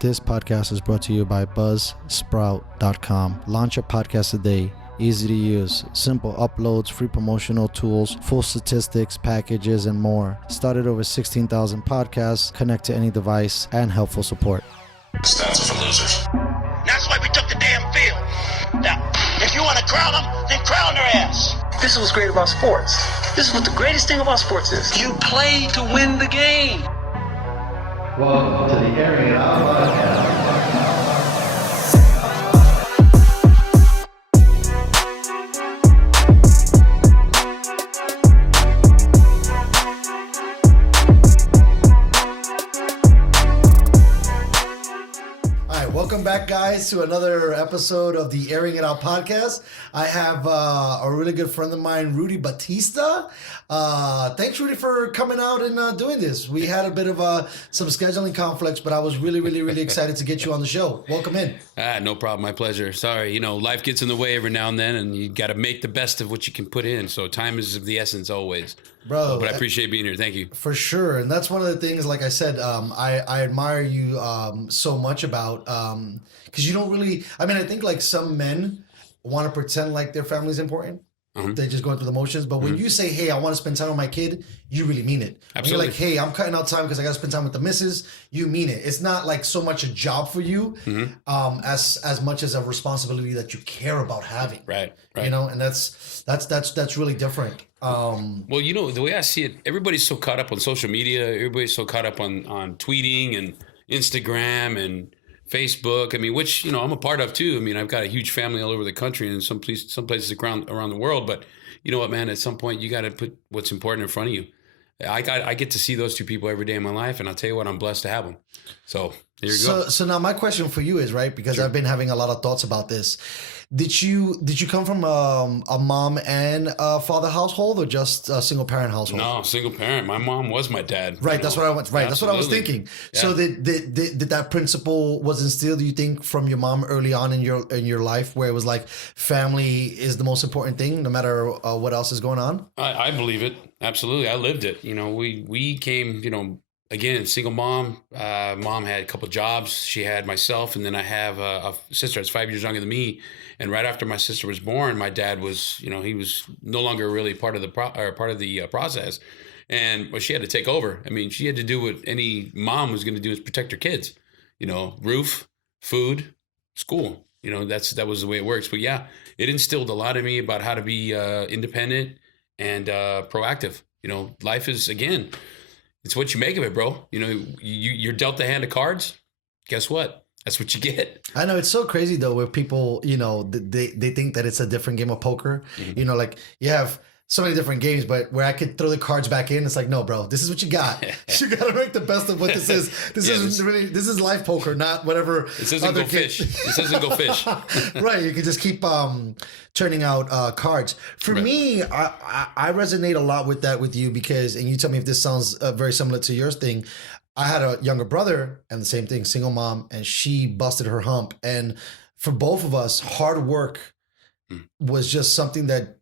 This podcast is brought to you by buzzsprout.com. Launch your podcast today. Easy to use, simple uploads, free promotional tools, full statistics, packages, and more. Started over 16,000 podcasts, connect to any device, and helpful support. Stats are for losers. That's why we took the damn field. Now, if you want to crown them, then crown their ass. This is what's great about sports. This is what the greatest thing about sports is. You play to win the game. Welcome to the Airin podcast. Welcome back, guys, to another episode of the Airing It Out podcast. I have a really good friend of mine, Rudy Bautista. Thanks, Rudy, for coming out and doing this. We had a bit of some scheduling conflicts, but I was really excited to get you on the show. Welcome in. No problem. My pleasure. Sorry, life gets in the way every now and then, and you got to make the best of what you can put in. So time is of the essence always. Bro, but I appreciate being here. Thank you. For sure. And that's one of the things, like I said, I admire you so much about, because you don't really, I think like some men want to pretend like their family's important. Mm-hmm. They're just going through the motions. But when you say, hey, I want to spend time with my kid, you really mean it. Absolutely. When you're like, hey, I'm cutting out time because I got to spend time with the missus, you mean it. It's not like so much a job for you as much as a responsibility that you care about having. Right. And that's really different. Well, the way I see it, everybody's so caught up on social media. Everybody's so caught up on tweeting and Instagram and Facebook. Which, I'm a part of too. I've got a huge family all over the country and some places around the world. But you know what, man, at some point you got to put what's important in front of you. I get to see those two people every day in my life. And I'll tell you what, I'm blessed to have them. So there you go. So now my question for you is, right, because I've been having a lot of thoughts about this. Did you come from a mom and a father household or just a single parent household? No, single parent. My mom was my dad. Right, that's what I went. Right, that's what I was thinking. Yeah. So did that principle was instilled, do you think, from your mom early on in your life, where it was like family is the most important thing, no matter what else is going on? I believe it. Absolutely, I lived it. We came. Again, single mom. Mom had a couple of jobs. She had myself, and then I have a sister that's 5 years younger than me. And right after my sister was born, my dad was, he was no longer really part of the process, and she had to take over. She had to do what any mom was going to do, is protect her kids. Roof, food, school. That was the way it works. But yeah, it instilled a lot in me about how to be independent and proactive. Life is, again, it's what you make of it, bro. You're dealt the hand of cards. Guess what? That's what you get. I know, it's so crazy though, where people, they think that it's a different game of poker. Mm-hmm. Like you have so many different games, but where I could throw the cards back in, it's like, no, bro, this is what you got. You got to make the best of what this is. This is life poker, not whatever. This isn't go fish. This isn't go fish. Right. You can just keep turning out cards. For me, I resonate a lot with that with you because, and you tell me if this sounds very similar to your thing. I had a younger brother and the same thing, single mom, and she busted her hump. And for both of us, hard work was just something that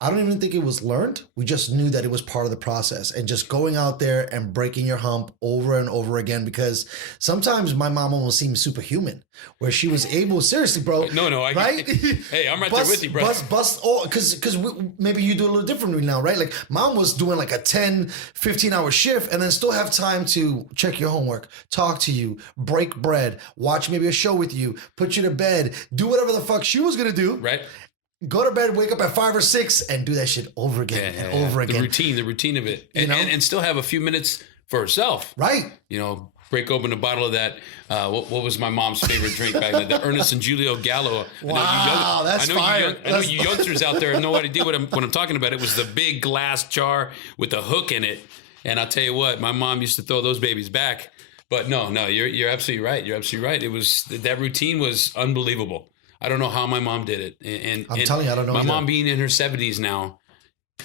I don't even think it was learned. We just knew that it was part of the process, and just going out there and breaking your hump over and over again, because sometimes my mom almost seemed superhuman, where she was able, seriously, bro. No, right? Hey, I'm right there with you, bro. Bust, because maybe you do a little differently now, right? Like mom was doing like a 10, 15-hour shift and then still have time to check your homework, talk to you, break bread, watch maybe a show with you, put you to bed, do whatever the fuck she was going to do. Right. Go to bed, wake up at 5 or 6, and do that shit over again and over again. The routine of it, and still have a few minutes for herself. Right. Break open a bottle of that. What was my mom's favorite drink back then? The Ernest and Julio Gallo. Wow, that's fire. I know you youngsters out there have no idea what I'm talking about. It was the big glass jar with a hook in it, and I'll tell you what, my mom used to throw those babies back. But no, you're absolutely right. You're absolutely right. It was, that routine was unbelievable. I don't know how my mom did it. And I'm telling you, I don't know. My mom being in her 70s now,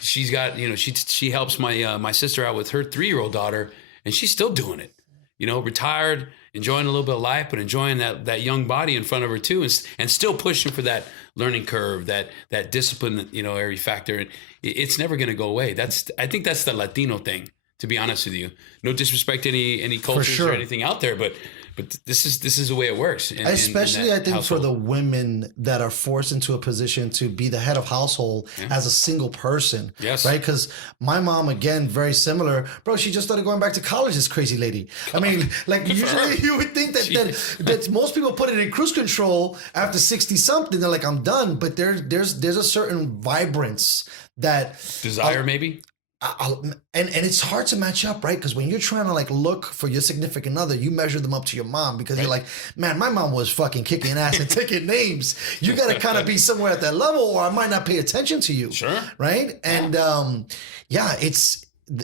she's got, she helps my sister out with her 3-year-old daughter, and she's still doing it. Retired, enjoying a little bit of life, but enjoying that young body in front of her too, and still pushing for that learning curve, that discipline, area factor. And it's never going to go away. I think that's the Latino thing, to be honest with you. No disrespect to any cultures or anything out there, but But this is the way it works. Especially, I think, household. for the women that are forced into a position to be the head of household as a single person. Yes. Right? Because my mom, again, very similar. Bro, she just started going back to college, this crazy lady. I mean, like, usually you would think that most people put it in cruise control after 60-something. They're like, I'm done. But there's a certain vibrance that... Desire, maybe? And it's hard to match up, right? Because when you're trying to like look for your significant other, you measure them up to your mom because you're like, man, my mom was fucking kicking ass and taking names. You got to kind of be somewhere at that level, or I might not pay attention to you. Sure. Right? And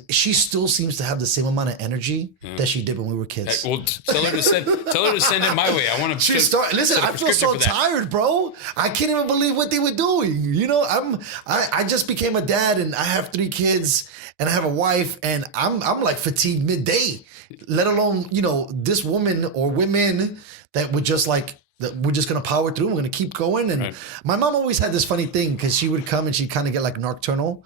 she still seems to have the same amount of energy that she did when we were kids. Well, tell her to send it my way. I want to. Listen, I feel so tired, bro. I can't even believe what they were doing. You know, I just became a dad, and I have 3 kids, and I have a wife, and I'm like fatigued midday. Let alone, you know, this woman or women that would just like. That we're just gonna power through. We're gonna keep going. And my mom always had this funny thing because she would come and she'd kind of get like narcoleptic.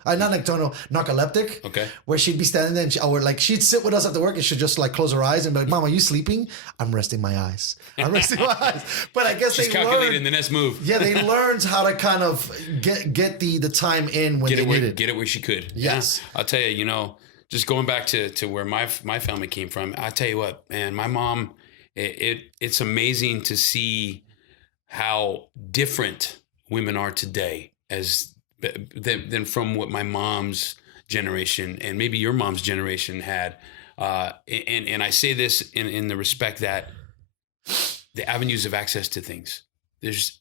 Okay. Where she'd be standing there and she'd sit with us after work and she'd just like close her eyes and be like, "Mom, are you sleeping?" "I'm resting my eyes. I'm resting my eyes." But I guess she's calculating the next move. Yeah, they learned how to kind of get the time in when they needed. Get it where she could. Yes. Yeah. I'll tell you, you know, just going back to where my family came from. I tell you what, man, my mom. It's amazing to see how different women are today than from what my mom's generation and maybe your mom's generation had. And I say this in the respect that the avenues of access to things. There's,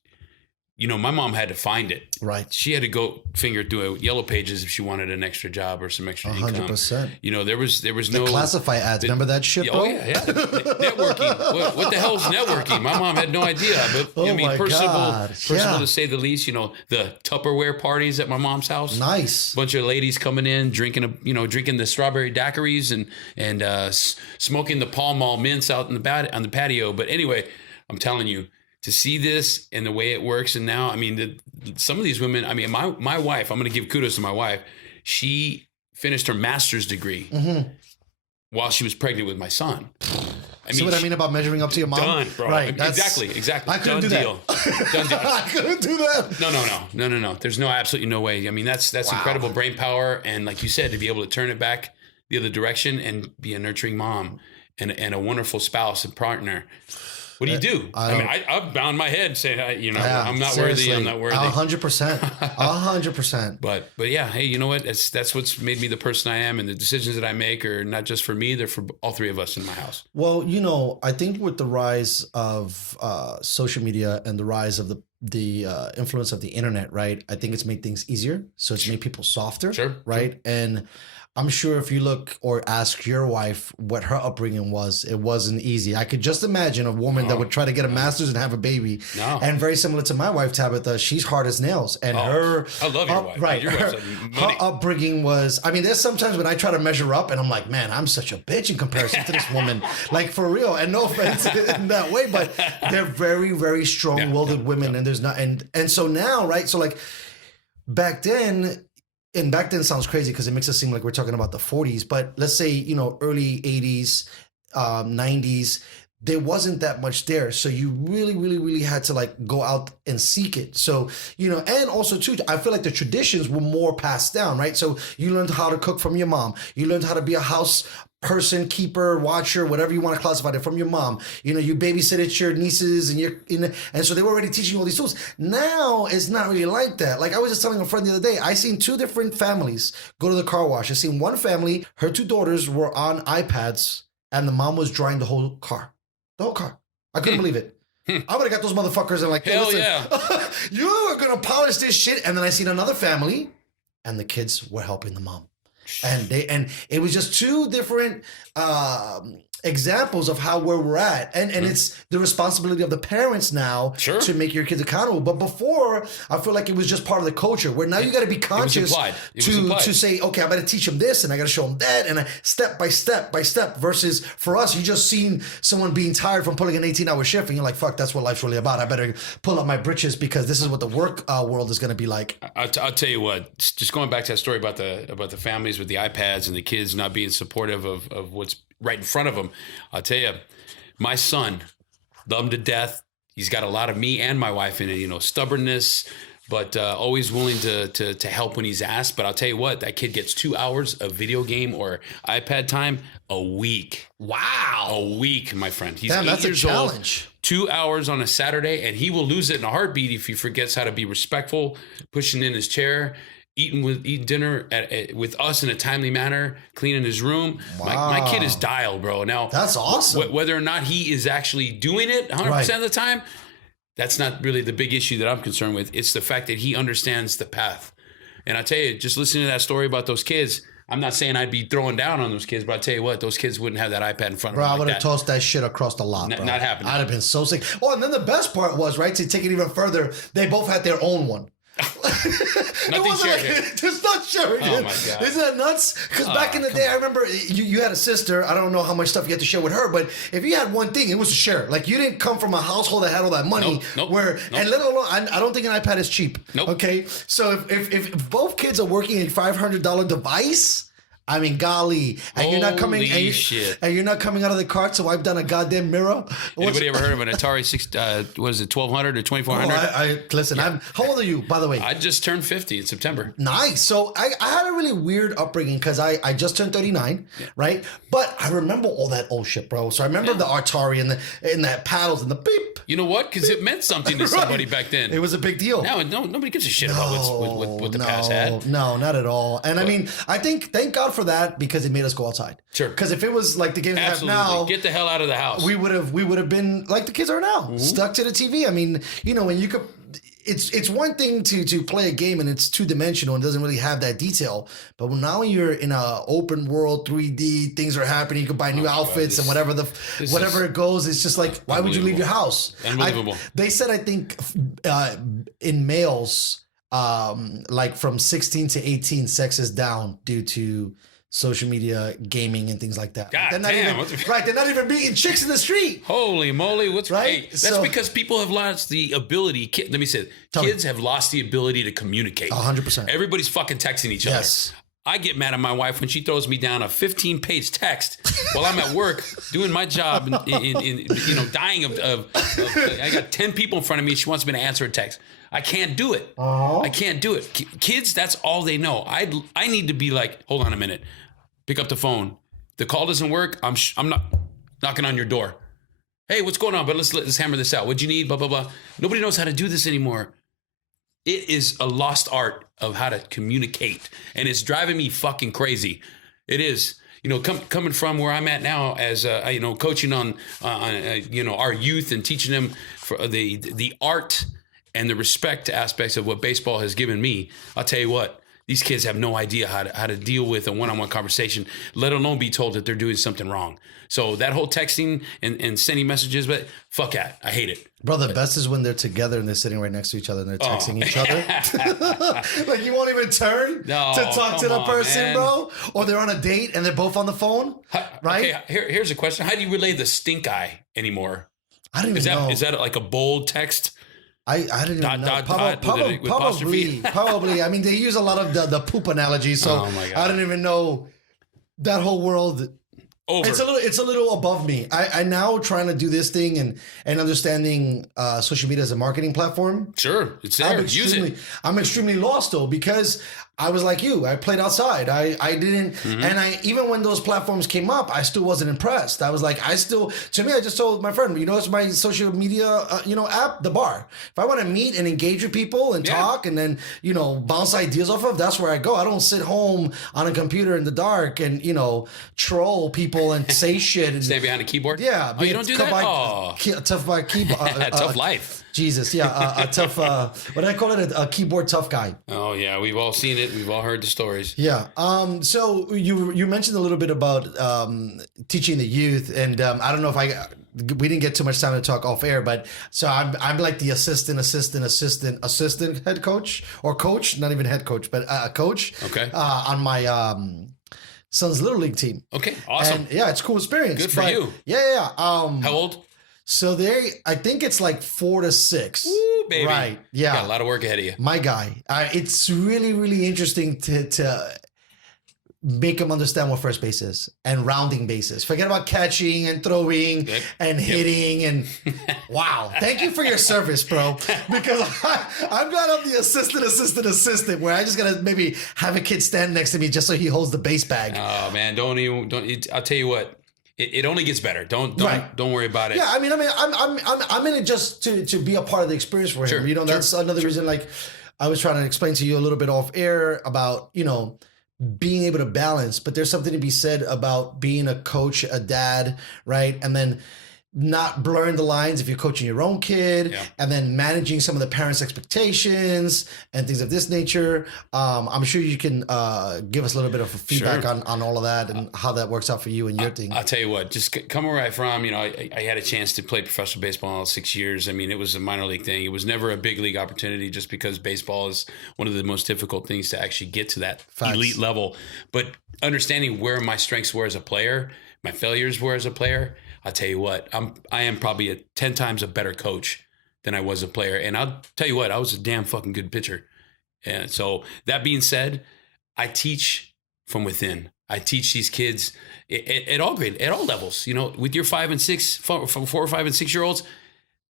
you know, my mom had to find it. Right. She had to go finger through Yellow Pages if she wanted an extra job or some extra 100%. income. 100%. You know, there was no classify ads. Remember that shit, bro? Oh yeah. Networking. What the hell's networking? My mom had no idea. But personable to say the least. You know, the Tupperware parties at my mom's house. Nice. Bunch of ladies coming in, drinking the strawberry daiquiris and smoking the Pall Mall mints out on the patio. But anyway, I'm telling you. To see this and the way it works, and now, I mean, some of these women. I mean, my wife. I'm going to give kudos to my wife. She finished her master's degree while she was pregnant with my son. See what I mean about measuring up to your mom? Done, bro. Right. Exactly. I couldn't do deal. that. Done deal. I couldn't do that. No. There's absolutely no way. I mean, that's incredible brain power, and like you said, to be able to turn it back the other direction and be a nurturing mom and a wonderful spouse and partner. What do you do? I've bound my head saying, I'm not worthy. I'm not worthy. 100%. 100%. But yeah, hey, you know what? That's what's made me the person I am, and the decisions that I make are not just for me; they're for all 3 of us in my house. Well, you know, I think with the rise of social media and the rise of the influence of the internet, right? I think it's made things easier. So it's made people softer, right? Sure. And I'm sure if you look or ask your wife what her upbringing was, it wasn't easy. I could just imagine a woman that would try to get a master's and have a baby. No. And very similar to my wife, Tabitha, she's hard as nails. And I love your wife. Right. Her upbringing was, I mean, there's sometimes when I try to measure up and I'm like, man, I'm such a bitch in comparison to this woman. Like, for real. And no offense in that way, but they're very, very strong-willed women. And there's not, and so now, right? So like back then, and back then sounds crazy because it makes it seem like we're talking about the 40s, but let's say, you know, early 80s, 90s, there wasn't that much there. So you really, really, really had to like go out and seek it. So, you know, and also too, I feel like the traditions were more passed down, right? So you learned how to cook from your mom. You learned how to be a house person, keeper, watcher, whatever you want to classify it, from your mom. You know, you babysitted your nieces and so they were already teaching you all these tools. Now it's not really like that. Like I was just telling a friend the other day, I seen 2 different families go to the car wash. I seen one family, her 2 daughters were on iPads and the mom was drying the whole car. The whole car. I couldn't believe it. I would have got those motherfuckers and like, hey, listen, you are going to polish this shit. And then I seen another family and the kids were helping the mom. And it was just 2 different examples of where we're at, and it's the responsibility of the parents now to make your kids accountable. But before, I feel like it was just part of the culture. Where now you got to be conscious to say, okay, I got to teach them this, and I got to show them that, and step by step by step. Versus for us, you just seen someone being tired from pulling an 18-hour shift, and you're like, fuck, that's what life's really about. I better pull up my britches because this is what the work world is going to be like. I'll tell you what. Just going back to that story about the families with the iPads and the kids not being supportive of what's right in front of them. I'll tell you, My son, love him to death. He's got a lot of me and my wife in it, stubbornness, but always willing to help when he's asked. But I'll tell you what, that kid gets 2 hours of video game or iPad time a week. Wow. A week, my friend. He's Damn, 8 that's a years old. challenge. 2 hours on a Saturday, and he will lose it in a heartbeat if he forgets how to be respectful, pushing in his chair, eating dinner with us in a timely manner, cleaning his room. Wow. My kid is dialed, bro. Now, That's awesome. Whether or not he is actually doing it 100% of the time, that's not really the big issue that I'm concerned with. It's the fact that he understands the path. And I tell you, just listening to that story about those kids, I'm not saying I'd be throwing down on those kids, but I tell you what, those kids wouldn't have that iPad in front of them. Bro, I would have tossed that shit across the lot, bro. Not happening. I'd have been so sick. Oh, and then the best part was, right, to take it even further, they both had their own one. Nothing shared. Just not sharing Oh it. my God. Isn't that nuts? Because back in the day, I remember you had a sister. I don't know how much stuff you had to share with her, but if you had one thing, it was to share. Like, you didn't come from a household that had all that money. Nope. And let alone, I don't think an iPad is cheap. Nope. Okay? So if both kids are working a $500 device, I mean, golly, and you're not coming, and you're not coming out of the cart to wipe down a goddamn mirror. Anybody ever heard of an Atari 1200 or 2400? Listen. Yeah. How old are you, by the way? I just turned 50 in September. Nice. So I had a really weird upbringing because I just turned 39, right? But I remember all that old shit, bro. So I remember the Atari and the paddles and the beep. You know what? Because it meant something to somebody back then. It was a big deal. Now, nobody gives a shit about what the past had. No, not at all. And I mean, I think, thank God for that, because it made us go outside. Sure. Because if it was like the games we have Absolutely. now, Get the hell out of the house. we would have been like the kids are now, stuck to the TV. I mean, when you could, it's one thing to play a game and it's 2-dimensional and doesn't really have that detail. But now you're in a open world 3D, things are happening. You can buy new outfits and whatever it goes. It's just like, why would you leave your house? Unbelievable. They said, I think in males, like from 16 to 18, sex is down due to social media, gaming, and things like that. God they're not damn. they're not even beating chicks in the street. Holy moly. What's Right? Hey, that's because people have lost the ability. Let me say it. Kids have lost the ability to communicate. 100%. Everybody's fucking texting each other. Yes. I get mad at my wife when she throws me down a 15-page text while I'm at work doing my job and dying of I got 10 people in front of me. She wants me to answer a text. I can't do it. I can't do it. Kids, that's all they know. I need to be like, hold on a minute. Pick up the phone. The call doesn't work. I'm not knocking on your door. Hey, what's going on? But let's hammer this out. What'd you need? Blah, blah, blah. Nobody knows how to do this anymore. It is a lost art of how to communicate. And it's driving me fucking crazy. It is. Coming from where I'm at now as, coaching on our youth and teaching them for the art and the respect aspects of what baseball has given me. I'll tell you what. These kids have no idea how to deal with a one-on-one conversation, let alone be told that they're doing something wrong. So that whole texting and sending messages, but fuck that. I hate it. Bro, the best is when they're together and they're sitting right next to each other and they're texting each other. Like, you won't even turn to talk to the person, man. Bro. Or they're on a date and they're both on the phone, right? Okay, here's a question. How do you relay the stink eye anymore? I don't even know. Is that like a bold text? I didn't even know. Probably. I mean, they use a lot of the poop analogy, so I don't even know that whole world. Over. It's a little above me. I now trying to do this thing and understanding social media as a marketing platform. Sure, it's there. Use it. I'm extremely lost though, because I was like you. I played outside. I didn't, and even when those platforms came up, I still wasn't impressed. I was like, I just told my friend, it's my social media, app, The Bar. If I want to meet and engage with people and talk and then, bounce ideas off of, that's where I go. I don't sit home on a computer in the dark and, troll people and say shit. And stand behind a keyboard? Yeah. Oh, you don't do that? Tough by keyboard. Tough life. Jesus, yeah, a tough, what do I call it? A keyboard tough guy. Oh yeah, we've all seen it. We've all heard the stories. Yeah. So you mentioned a little bit about teaching the youth, and I don't know if we didn't get too much time to talk off air, but so I'm like the assistant head coach or coach, not even head coach, but a coach. Okay. On my son's little league team. Okay. Awesome. And yeah, it's a cool experience. Good for you. Yeah. How old? So I think it's like 4 to 6. Woo, baby. Right. Yeah. Got a lot of work ahead of you. My guy. It's really, really interesting to make them understand what first base is and rounding bases. Forget about catching and throwing and hitting. And wow, thank you for your service, bro. Because I'm glad I'm the assistant where I just gotta maybe have a kid stand next to me just so he holds the base bag. Oh man, don't. I'll tell you what. It only gets better. Don't worry about it. Yeah, I mean, I'm in it just to be a part of the experience for him. Sure, That's another reason. Like I was trying to explain to you a little bit off air about being able to balance, but there's something to be said about being a coach, a dad, right? And then not blurring the lines if you're coaching your own kid, and then managing some of the parents' expectations and things of this nature. I'm sure you can give us a little bit of feedback on all of that and how that works out for you and your thing. I'll tell you what, just come where I'm from. I had a chance to play professional baseball 6 years. I mean, it was a minor league thing. It was never a big league opportunity just because baseball is one of the most difficult things to actually get to that elite level. But understanding where my strengths were as a player, my failures were as a player, I'll tell you what, I am probably 10 times a better coach than I was a player. And I'll tell you what, I was a damn fucking good pitcher. And so that being said, I teach from within. I teach these kids at all levels, with your 4 or 5 and 6 year olds,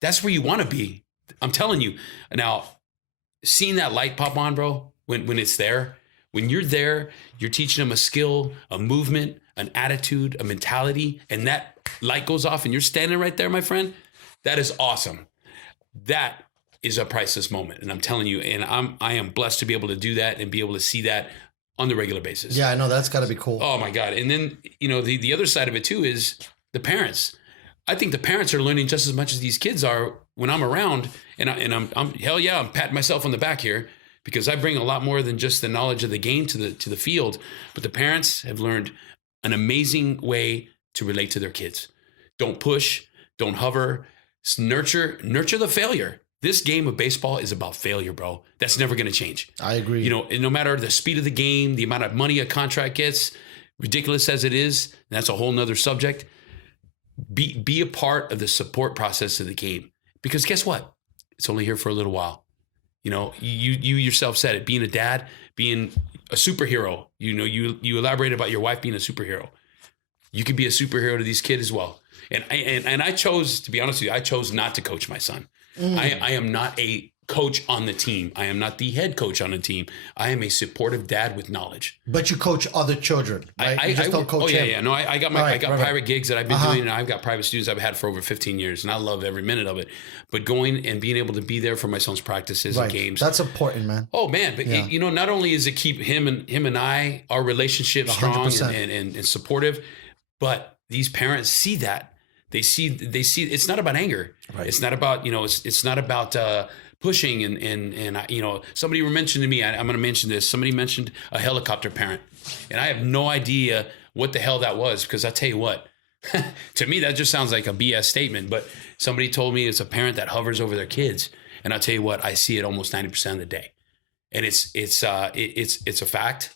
that's where you want to be. I'm telling you now, seeing that light pop on, bro, when it's there, when you're there, you're teaching them a skill, a movement, an attitude, a mentality, and that light goes off and you're standing right there, my friend. That is awesome. That is a priceless moment. And I'm telling you, and I am blessed to be able to do that and be able to see that on the regular basis. Yeah, I know. That's got to be cool. Oh my God. And then, the other side of it too is the parents. I think the parents are learning just as much as these kids are when I'm around, and I'm hell yeah, I'm patting myself on the back here because I bring a lot more than just the knowledge of the game to the field. But the parents have learned an amazing way to relate to their kids. Don't push, don't hover, nurture the failure. This game of baseball is about failure, bro. That's never going to change. I agree. And no matter the speed of the game, the amount of money a contract gets, ridiculous as it is, and that's a whole nother subject, be a part of the support process of the game. Because guess what? It's only here for a little while. You yourself said it, being a dad, being a superhero. You elaborated about your wife being a superhero. You could be a superhero to these kids as well. And I chose, to be honest with you, I chose not to coach my son. I am not a coach on the team. I am not the head coach on the team. I am a supportive dad with knowledge. But you coach other children, right? You just don't coach him. Yeah. No, I got private gigs that I've been doing, and I've got private students I've had for over 15 years, and I love every minute of it. But going and being able to be there for my son's practices and games. That's important, man. Oh man, but not only is it keep him and I, our relationship strong and supportive, but these parents see that. They see it's not about anger. Right. It's not about, it's not about pushing and somebody mentioned to me, I'm going to mention this. Somebody mentioned a helicopter parent, and I have no idea what the hell that was, because I'll tell you what, to me, that just sounds like a BS statement, but somebody told me it's a parent that hovers over their kids. And I'll tell you what, I see it almost 90% of the day. And it's a fact.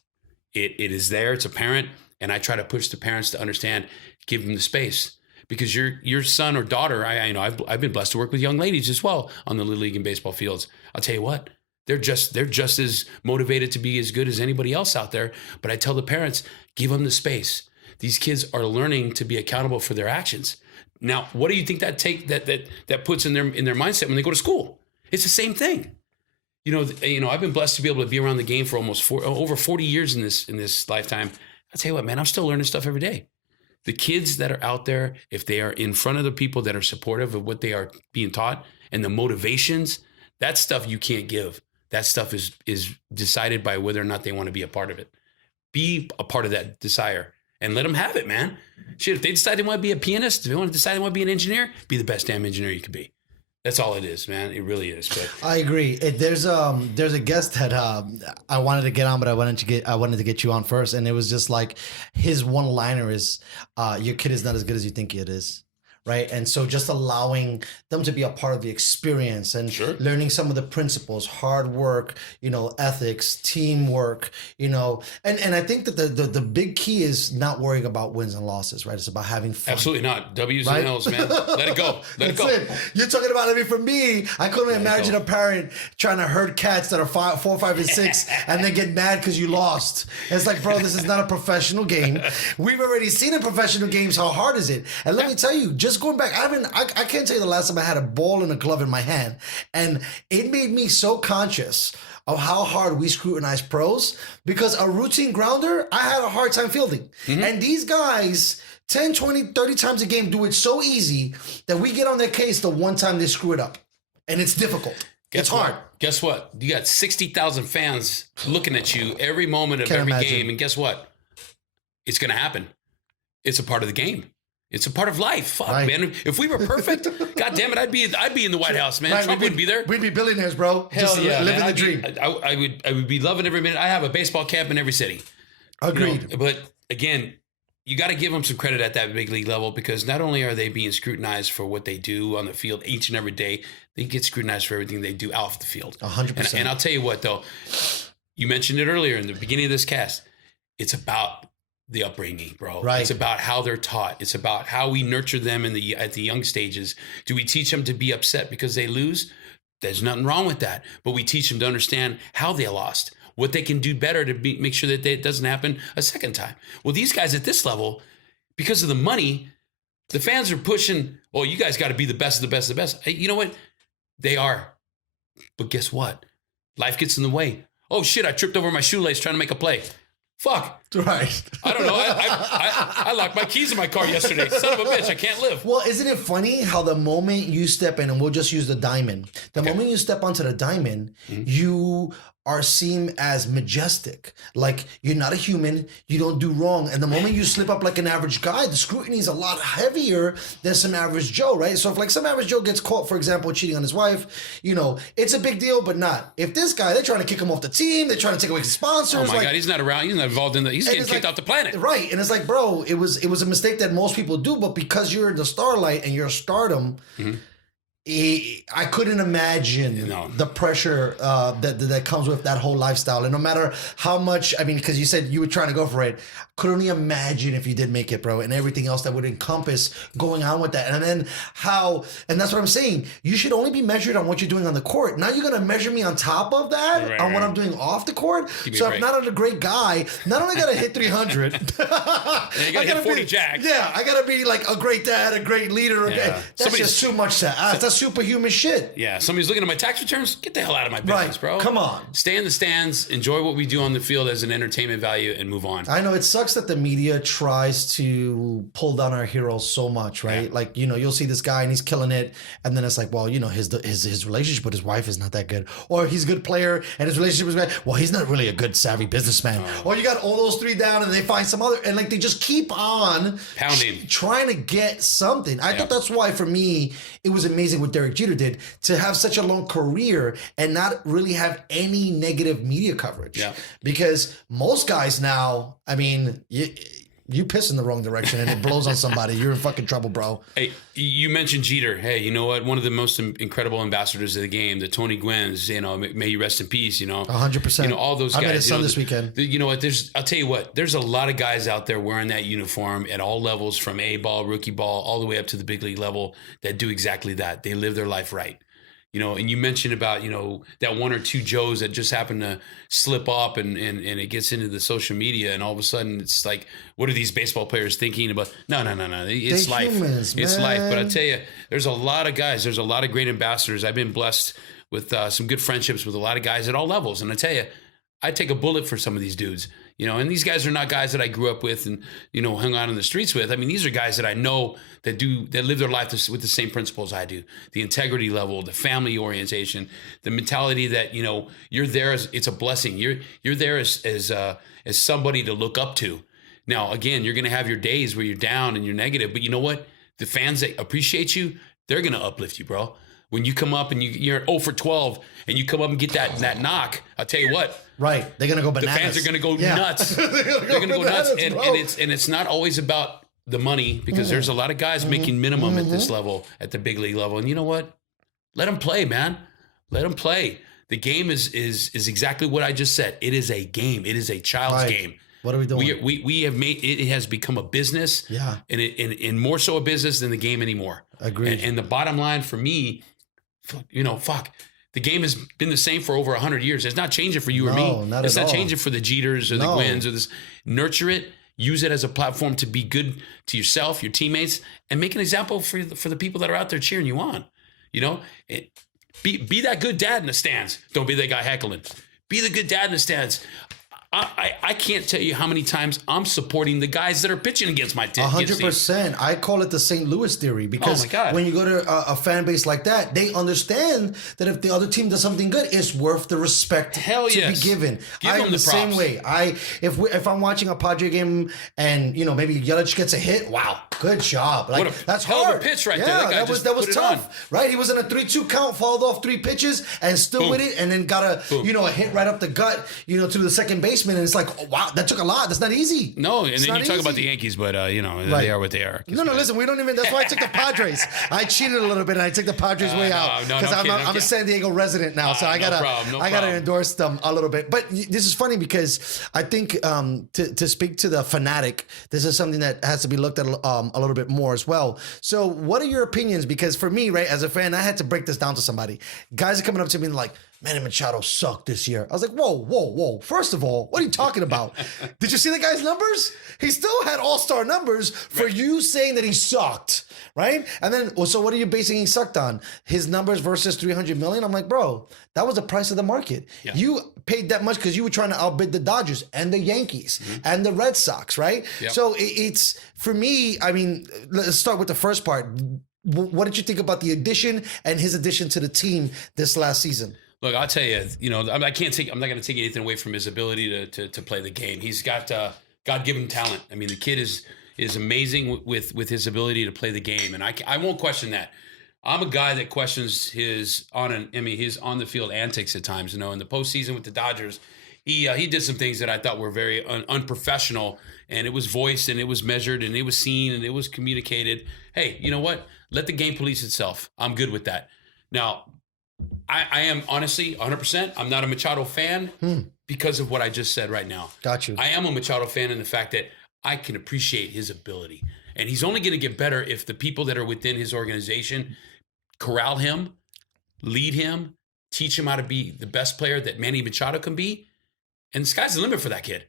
It is there. It's apparent. And I try to push the parents to understand, give them the space. Because your son or daughter, I've been blessed to work with young ladies as well on the Little League and baseball fields. I'll tell you what, they're just as motivated to be as good as anybody else out there. But I tell the parents, give them the space. These kids are learning to be accountable for their actions. Now, what do you think that puts in their mindset when they go to school? It's the same thing. I've been blessed to be able to be around the game for over 40 years in this lifetime. I'll tell you what, man, I'm still learning stuff every day. The kids that are out there, if they are in front of the people that are supportive of what they are being taught and the motivations, that stuff you can't give. That stuff is decided by whether or not they want to be a part of it. Be a part of that desire and let them have it, man. Shit, if they decide they want to be a pianist, if they want to decide they want to be an engineer, be the best damn engineer you can be. That's all it is, man. It really is. But I agree. There's a guest that I wanted to get on, but I wanted to get you on first, and it was just like his one-liner is, "Your kid is not as good as you think it is." right? And so just allowing them to be a part of the experience and learning some of the principles, hard work, ethics, teamwork, and I think that the big key is not worrying about wins and losses, right? It's about having fun. Absolutely not. W's and L's, man. Let it go. Let it go. You're talking about, for me, I couldn't imagine a parent trying to herd cats that are 4, 5, and 6 and then get mad because you lost. It's like, bro, this is not a professional game. We've already seen in professional games how hard is it. And let me tell you, just going back, I can't tell you the last time I had a ball and a glove in my hand. And it made me so conscious of how hard we scrutinize pros, because a routine grounder, I had a hard time fielding. And these guys 10, 20, 30 times a game do it so easy that we get on their case the one time they screw it up. And it's difficult. It's hard. Guess what? You got 60,000 fans looking at you every moment of every game. And guess what? It's going to happen. It's a part of the game. It's a part of life. Fuck, man. If we were perfect, God damn it, I'd be in the White House, man. Trump wouldn't be there. We'd be billionaires, bro. Hell just yeah, living man. the dream. I would be loving every minute. I have a baseball camp in every city. Agreed. But again, you got to give them some credit at that big league level, because not only are they being scrutinized for what they do on the field each and every day, they get scrutinized for everything they do off the field. 100%. And I'll tell you what, though, you mentioned it earlier in the beginning of this cast. It's about the upbringing, bro. Right. It's about how they're taught. It's about how we nurture them at the young stages. Do we teach them to be upset because they lose? There's nothing wrong with that. But we teach them to understand how they lost, what they can do better to make sure that it doesn't happen a second time. Well, these guys at this level, because of the money, the fans are pushing, oh, you guys got to be the best of the best of the best. Hey, you know what? They are. But guess what? Life gets in the way. Oh, shit, I tripped over my shoelace trying to make a play. Fuck. Right. I don't know. I locked my keys in my car yesterday. Son of a bitch, I can't live. Well, isn't it funny how the moment you step in, and we'll just use the diamond, moment you step onto the diamond, you are seen as majestic. Like, you're not a human, you don't do wrong. And the moment you slip up like an average guy, the scrutiny is a lot heavier than some average Joe, right? So if like some average Joe gets caught, for example, cheating on his wife, it's a big deal, but not. If this guy, they're trying to kick him off the team, they're trying to take away his sponsors. Oh my God, he's not around. He's not involved in he's getting kicked off the planet. Right. And it's like, bro, it was a mistake that most people do, but because you're in the starlight and you're stardom, I couldn't imagine the pressure that comes with that whole lifestyle. And no matter how much, because you said you were trying to go for it, could only imagine if you did make it, bro, and everything else that would encompass going on with that. And then and that's what I'm saying. You should only be measured on what you're doing on the court. Now you're going to measure me on top of that, on what I'm doing off the court. So if not a great guy, not only got to hit 300, you got to hit 40 jacks. Yeah, I got to be like a great dad, a great leader. Yeah. That's just too much to ask. That's superhuman shit. Yeah, somebody's looking at my tax returns. Get the hell out of my business, bro. Come on. Stay in the stands, enjoy what we do on the field as an entertainment value, and move on. I know it sucks that the media tries to pull down our heroes so much, right? Yeah. Like, you'll see this guy and he's killing it, and then it's like, well, his relationship with his wife is not that good, or he's a good player and his relationship with his wife, well, he's not really a good savvy businessman. Or you got all those three down and they find some other, and like they just keep on pounding, trying to get something. I thought that's why for me it was amazing what Derek Jeter did, to have such a long career and not really have any negative media coverage. Yeah. Because most guys now, you piss in the wrong direction and it blows on somebody, you're in fucking trouble, bro. Hey, you mentioned Jeter. Hey, you know what? One of the most incredible ambassadors of the game, the Tony Gwynn's, may you rest in peace, 100%. All those guys. I met his son this weekend. You know what? I'll tell you what, there's a lot of guys out there wearing that uniform at all levels, from A-ball, rookie ball, all the way up to the big league level, that do exactly that. They live their life right. And you mentioned about, that one or two Joes that just happen to slip up and it gets into the social media, and all of a sudden it's like, what are these baseball players thinking about? No. It's They're life. Humans, it's man. life. But I tell you, there's a lot of guys. There's a lot of great ambassadors. I've been blessed with some good friendships with a lot of guys at all levels. And I tell you, I'd take a bullet for some of these dudes. And these guys are not guys that I grew up with and, hung out on the streets with. These are guys that I know that live their life with the same principles I do. The integrity level, the family orientation, the mentality that, you're there it's a blessing. You're there as somebody to look up to. Now, again, you're going to have your days where you're down and you're negative, but you know what? The fans that appreciate you, they're going to uplift you, bro. When you come up and you're 0 for 12 and you come up and get that knock, I'll tell you what. Right. They're going to go bananas. The fans are going to go nuts. They're going to go nuts. And it's not always about the money because there's a lot of guys making minimum at this level, at the big league level. And you know what? Let them play, man. Let them play. The game is exactly what I just said. It is a game. It is a child's game. What are we doing? We have made it has become a business. Yeah. And more so a business than the game anymore. Agreed. And the bottom line for me, the game has been the same for over 100 years. It's not changing for you or me. It's not changing for the Jeters or the Gwynns or this. Nurture it. Use it as a platform to be good to yourself, your teammates, and make an example for the people that are out there cheering you on. You know, be that good dad in the stands. Don't be that guy heckling. Be the good dad in the stands. I can't tell you how many times I'm supporting the guys that are pitching against my team. 100%. I call it the St. Louis theory because when you go to a fan base like that, they understand that if the other team does something good, it's worth the respect to be given. I am the same way. If I'm watching a Padre game and maybe Yelich gets a hit, wow, good job. Like that's hell hard. Of a pitch right there. That was tough, right? He was in a 3-2 count, followed off 3 pitches, and still with it, and then got a hit right up the gut, to the second baseman. And it's like, oh, wow, that took a lot. That's not easy. No, and then you talk about the Yankees, but they are what they are. No, listen, we don't even. That's why I took the Padres. I cheated a little bit, and I took the Padres way out because I'm a San Diego resident now, so I gotta endorse them a little bit. But this is funny because I think to speak to the fanatic, this is something that has to be looked at a little bit more as well. So, what are your opinions? Because for me, right, as a fan, I had to break this down to somebody. Guys are coming up to me and like, Manny Machado sucked this year. I was like, whoa. First of all, what are you talking about? Did you see the guy's numbers? He still had all-star numbers for you saying that he sucked, right? And then, so what are you basing he sucked on? His numbers versus $300 million? I'm like, bro, that was the price of the market. Yeah. You paid that much because you were trying to outbid the Dodgers and the Yankees and the Red Sox, right? Yep. So it's, for me, I mean, let's start with the first part. What did you think about the addition and his addition to the team this last season? Look, I'll tell you, I'm not going to take anything away from his ability to play the game. He's got God-given talent. I mean, the kid is amazing with his ability to play the game, and I won't question that. I'm a guy that questions his on the field antics at times. In the postseason with the Dodgers, he did some things that I thought were very unprofessional, and it was voiced and it was measured and it was seen and it was communicated. Hey, you know what? Let the game police itself. I'm good with that. Now, I am honestly 100%. I'm not a Machado fan because of what I just said right now. Got you. I am a Machado fan in the fact that I can appreciate his ability. And he's only going to get better if the people that are within his organization corral him, lead him, teach him how to be the best player that Manny Machado can be. And the sky's the limit for that kid.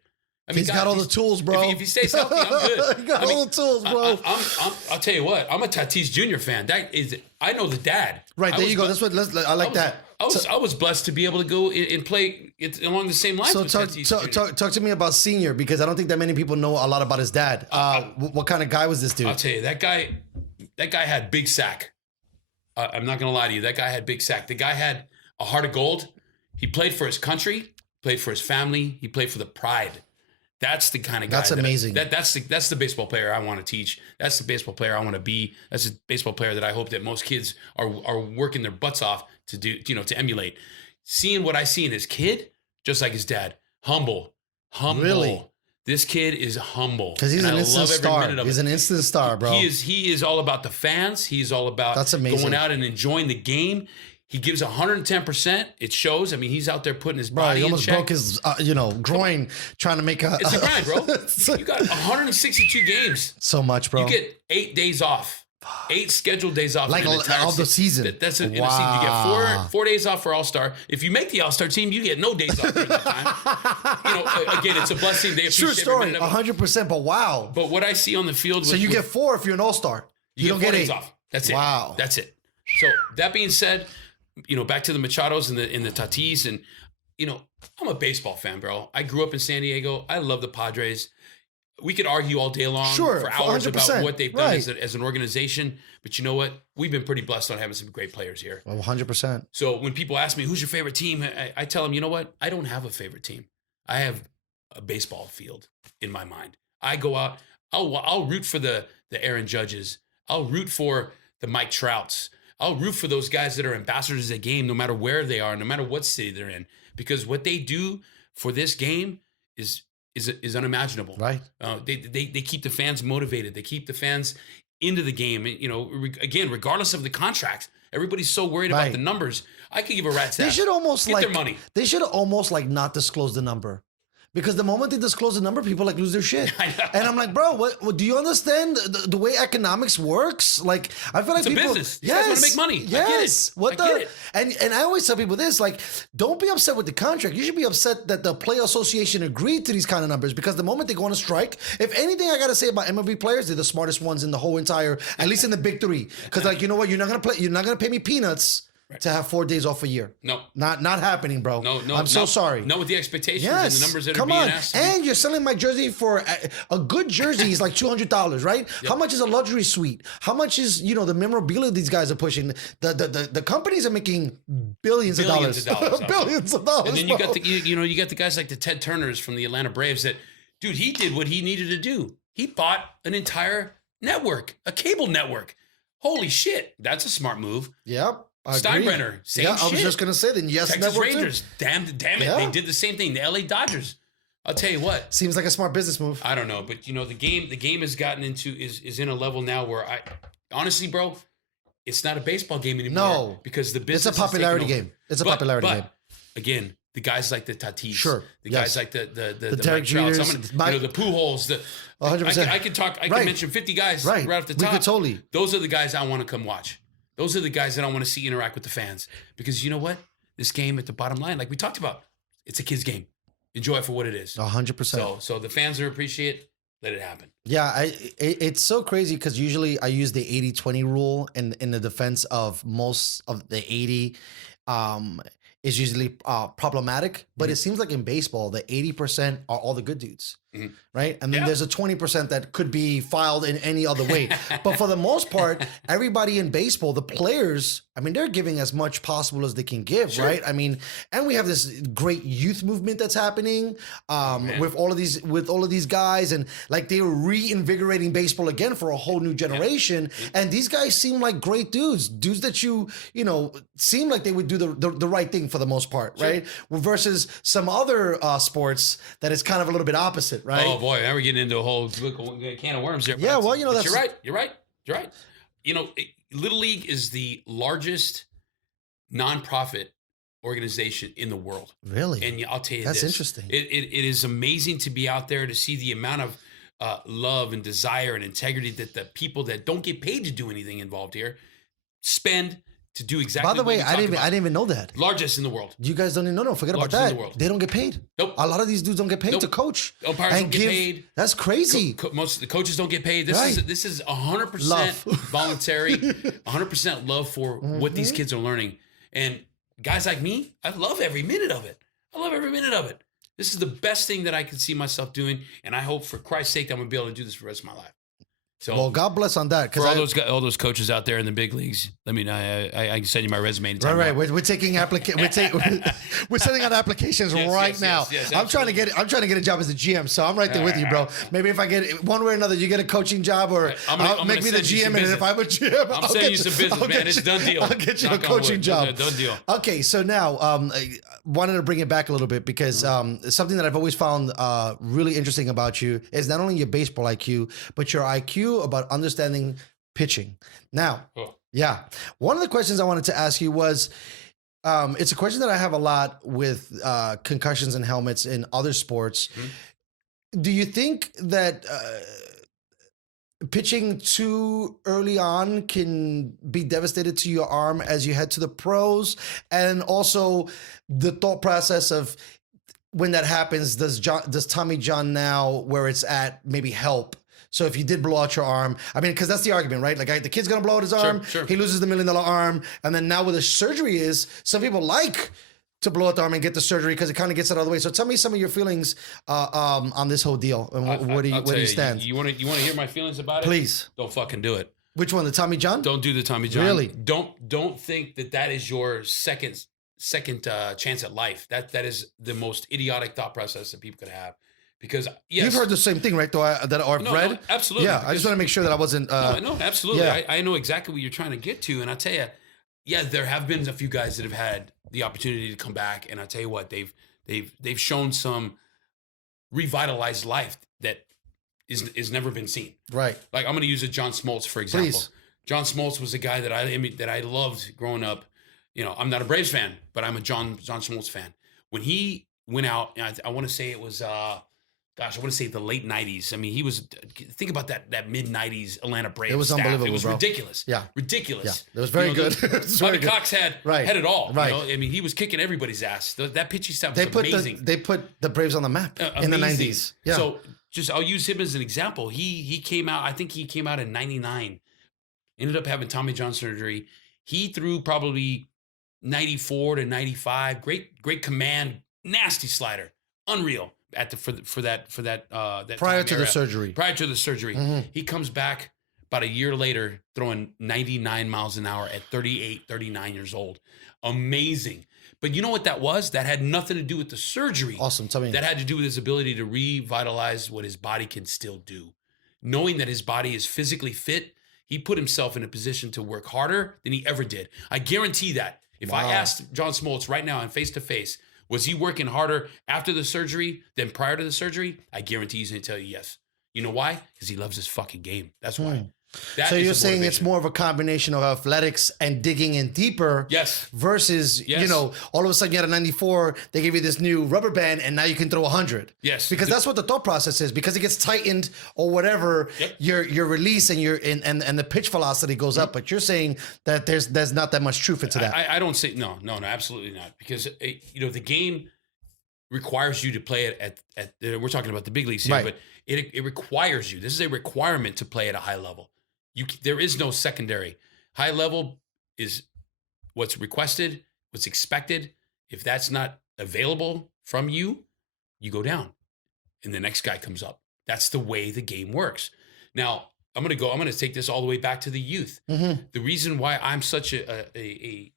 I mean, he's got all the tools, bro. If he stays healthy, I'm good. He got all the tools, bro. I'll tell you what. I'm a Tatis Jr. fan. I know the dad. Right, there you go. That's what I like that. I was blessed to be able to go and play it along the same lines. So talk to me about Senior, because I don't think that many people know a lot about his dad. What kind of guy was this dude? I'll tell you, that guy had big sack. I'm not gonna lie to you. That guy had big sack. The guy had a heart of gold. He played for his country, played for his family. He played for the pride. That's the kind of guy. That's amazing. That's the baseball player I want to teach. That's the baseball player I want to be. That's the baseball player that I hope that most kids are working their butts off to do, to emulate. Seeing what I see in his kid, just like his dad, humble. Really? This kid is humble. Because he's an instant star. He's an instant star, bro. He is all about the fans. He's all about going out and enjoying the game. He gives 110%. It shows. I mean, he's out there putting his body in check. He almost broke his, groin trying to make a... It's a grind, bro. You got 162 games. So much, bro. You get 8 days off. 8 scheduled days off. Like all the season. That's in the season. You get 4 days off for All-Star. If you make the All-Star team, you get no days off during that time. Again, it's a blessing. They true story, 100%, but wow. But what I see on the field... So you get 4 if you're an All-Star. You don't get 8 days off. That's it. Wow. That's it. So that being said... back to the Machados and the Tatis, and I'm a baseball fan, bro. I grew up in San Diego. I love the Padres. We could argue all day long for hours 100%. About what they've done as an organization, but you know what? We've been pretty blessed on having some great players here. 100%. So when people ask me who's your favorite team, I tell them, you know what? I don't have a favorite team. I have a baseball field in my mind. I go out. I'll root for the Airin Judges. I'll root for the Mike Trouts. I'll root for those guys that are ambassadors of the game, no matter where they are, no matter what city they're in, because what they do for this game is is unimaginable. Right. They keep the fans motivated. They keep the fans into the game. And, again, regardless of the contracts, everybody's so worried about Right. the numbers. I could give a rat's They ass. should almost Get their money. They should almost like not disclose the number. Because the moment they disclose the number, people like lose their shit. I know. And I'm like, bro, what do you understand the way economics works? Like, I feel like It's a people, business. These guys wanna make money. I get Yes. it. I get it. And I always tell people this, like, don't be upset with the contract. You should be upset that the player association agreed to these kind of numbers, because the moment they go on a strike, if anything I gotta say about MLB players, they're the smartest ones in the whole entire, at least in the big three. Because like, you know what, you're not gonna pay me peanuts to have 4 days off a year. No. Not happening, bro. No, I'm so sorry. Not with the expectations Yes, and the numbers that come are being on. asked. And you're selling my jersey for a good jersey is like $200, right? How much is a luxury suite? How much is the memorabilia these guys are pushing? The companies are making billions of dollars. Billions of dollars. And then you bro. got you got the guys like the Ted Turners from the Atlanta Braves that, dude, he did what he needed to do. He bought an entire network, a cable network. Holy shit, that's a smart move. Yep. I agree. Steinbrenner, same shit. I was just gonna say then. Yes, Texas network too. Rangers, damn it, Yeah. they did the same thing. The LA Dodgers. I'll tell you what. Seems like a smart business move. I don't know, but the game has gotten into is in a level now where I honestly, bro, it's not a baseball game anymore. No. because the It's business a popularity is taking over. game. It's a popularity game. Again, the guys like the Tatis, Sure. the Yes. guys like the Derek Mike Trouts, Jeters, Mike- the Pujols, the 100%. I could talk. I Right. can mention 50 guys Right. right off the We top. could totally. Those are the guys I want to come watch. Those are the guys that I want to see interact with the fans, because you know what? This game, at the bottom line, like we talked about, it's a kid's game. Enjoy it for what it is. 100%. So the fans are appreciate. Let it happen. Yeah, it's so crazy because usually I use the 80-20 rule in the defense of most of the 80 is usually problematic. But it seems like in baseball, the 80% are all the good dudes, right? And then there's a 20% that could be filed in any other way. But for the most part, everybody in baseball, the players, I mean, they're giving as much possible as they can give, right? I mean, and we have this great youth movement that's happening with all of these guys, and like they were reinvigorating baseball again for a whole new generation. And these guys seem like great dudes that you seem like they would do the right thing for the most part, right? Versus some other sports that is kind of a little bit opposite, right? Oh boy, now we're getting into a whole can of worms there. Yeah, But well, but that's you're right. Little League is the largest nonprofit organization in the world. Really? And I'll tell you That's this. interesting. It is amazing to be out there to see the amount of love and desire and integrity that the people that don't get paid to do anything involved here spend to do exactly. By the way, what we I didn't talked about. even know that. Largest in the world. You guys don't even know. Forget about Largest in that. the world. They don't get paid. Nope. A lot of these dudes don't get paid Nope. to coach. Umpires don't get paid. That's crazy. Most of the coaches don't get paid. Right. This is 100% Love. voluntary, 100% love for what these kids are learning. And guys like me, I love every minute of it. This is the best thing that I can see myself doing, and I hope, for Christ's sake, I'm gonna be able to do this for the rest of my life. So, Well, God bless on that. for all those coaches out there in the big leagues, let me know. I can send you my resume anytime. Right. you want. We're taking we're sending out applications Yes, now. yes, I'm trying to get a job as a GM, so I'm right there with you, bro. Maybe if I get one way or another, you get a coaching job, or I'm I'll gonna make me the send you some GM, and if I'm a GM, I'm sending you some business, man. It's done deal. I'll get you a Knock on coaching wood. job. Done deal. Okay, so now I wanted to bring it back a little bit because something that I've always found really interesting about you is not only your baseball IQ, but your IQ about understanding pitching. Now, yeah, one of the questions I wanted to ask you was, it's a question that I have a lot with concussions and helmets in other sports. Do you think that pitching too early on can be devastated to your arm as you head to the pros? And also the thought process of when that happens, does Tommy John now where it's at maybe help? So if you did blow out your arm, I mean, because that's the argument, right? Like the kid's gonna blow out his arm, Sure. he loses the $1 million arm, and then now where the surgery is, some people like to blow out the arm and get the surgery because it kind of gets it out of the way. So tell me some of your feelings on this whole deal, and where do you stand? You want to hear my feelings about it? Please. Don't fucking do it. Which one, the Tommy John? Don't do the Tommy John. Really? Don't think that is your second chance at life. That is the most idiotic thought process that people could have. Because yes, You've heard the same thing, right? Though I've read. No, absolutely. Yeah, I just want to make sure that I wasn't. No, absolutely. yeah. I know exactly what you're trying to get to, and I tell you, yeah, there have been a few guys that have had the opportunity to come back, and I tell you what, they've shown some revitalized life that is never been seen. Right. Like I'm going to use a John Smoltz for example. Please. John Smoltz was a guy that I loved growing up. You know, I'm not a Braves fan, but I'm a John Smoltz fan. When he went out, I want to say it was I want to say the late 90s. I mean, he was, think about that mid 90s Atlanta Braves. It was staff. unbelievable, It was bro. ridiculous. Yeah. Ridiculous. Yeah. It was very good. It was very Bobby good. Cox had it all. Right. You know? I mean, he was kicking everybody's ass. That pitching staff They was put amazing. they put the Braves on the map in the Amazing. 90s. Yeah. So I'll use him as an example. He came out, I think he came out in 99, ended up having Tommy John surgery. He threw probably 94 to 95. Great command, nasty slider. Unreal for that prior time to era. the surgery. Prior to the surgery. Mhm. He comes back about a year later throwing 99 miles an hour at 38, 39 years old. Amazing. But you know what that was? That had nothing to do with the surgery. Awesome. Tell me. That had to do with his ability to revitalize what his body can still do. Knowing that his body is physically fit, he put himself in a position to work harder than he ever did. I guarantee that. If I asked John Smoltz right now and face to face, was he working harder after the surgery than prior to the surgery? I guarantee he's going to tell you yes. You know why? Because he loves his fucking game. That's why. That So is you're the saying it's motivation. more of a combination of athletics and digging in deeper. Yes. Versus, Yes. all of a sudden you had a 94, they give you this new rubber band, and now you can throw 100. Yes. Because that's what the thought process is. Because it gets tightened or whatever, Yep. your release and and the pitch velocity goes up. But you're saying that there's not that much truth into that. I don't say no, absolutely not. Because the game requires you to play it at we're talking about the big leagues here, Right. but it requires you. This is a requirement to play at a high level. There is no secondary. High level is what's requested, what's expected. If that's not available from you, you go down, and the next guy comes up. That's the way the game works. Now I'm gonna take this all the way back to the youth. Mm-hmm. The reason why I'm such a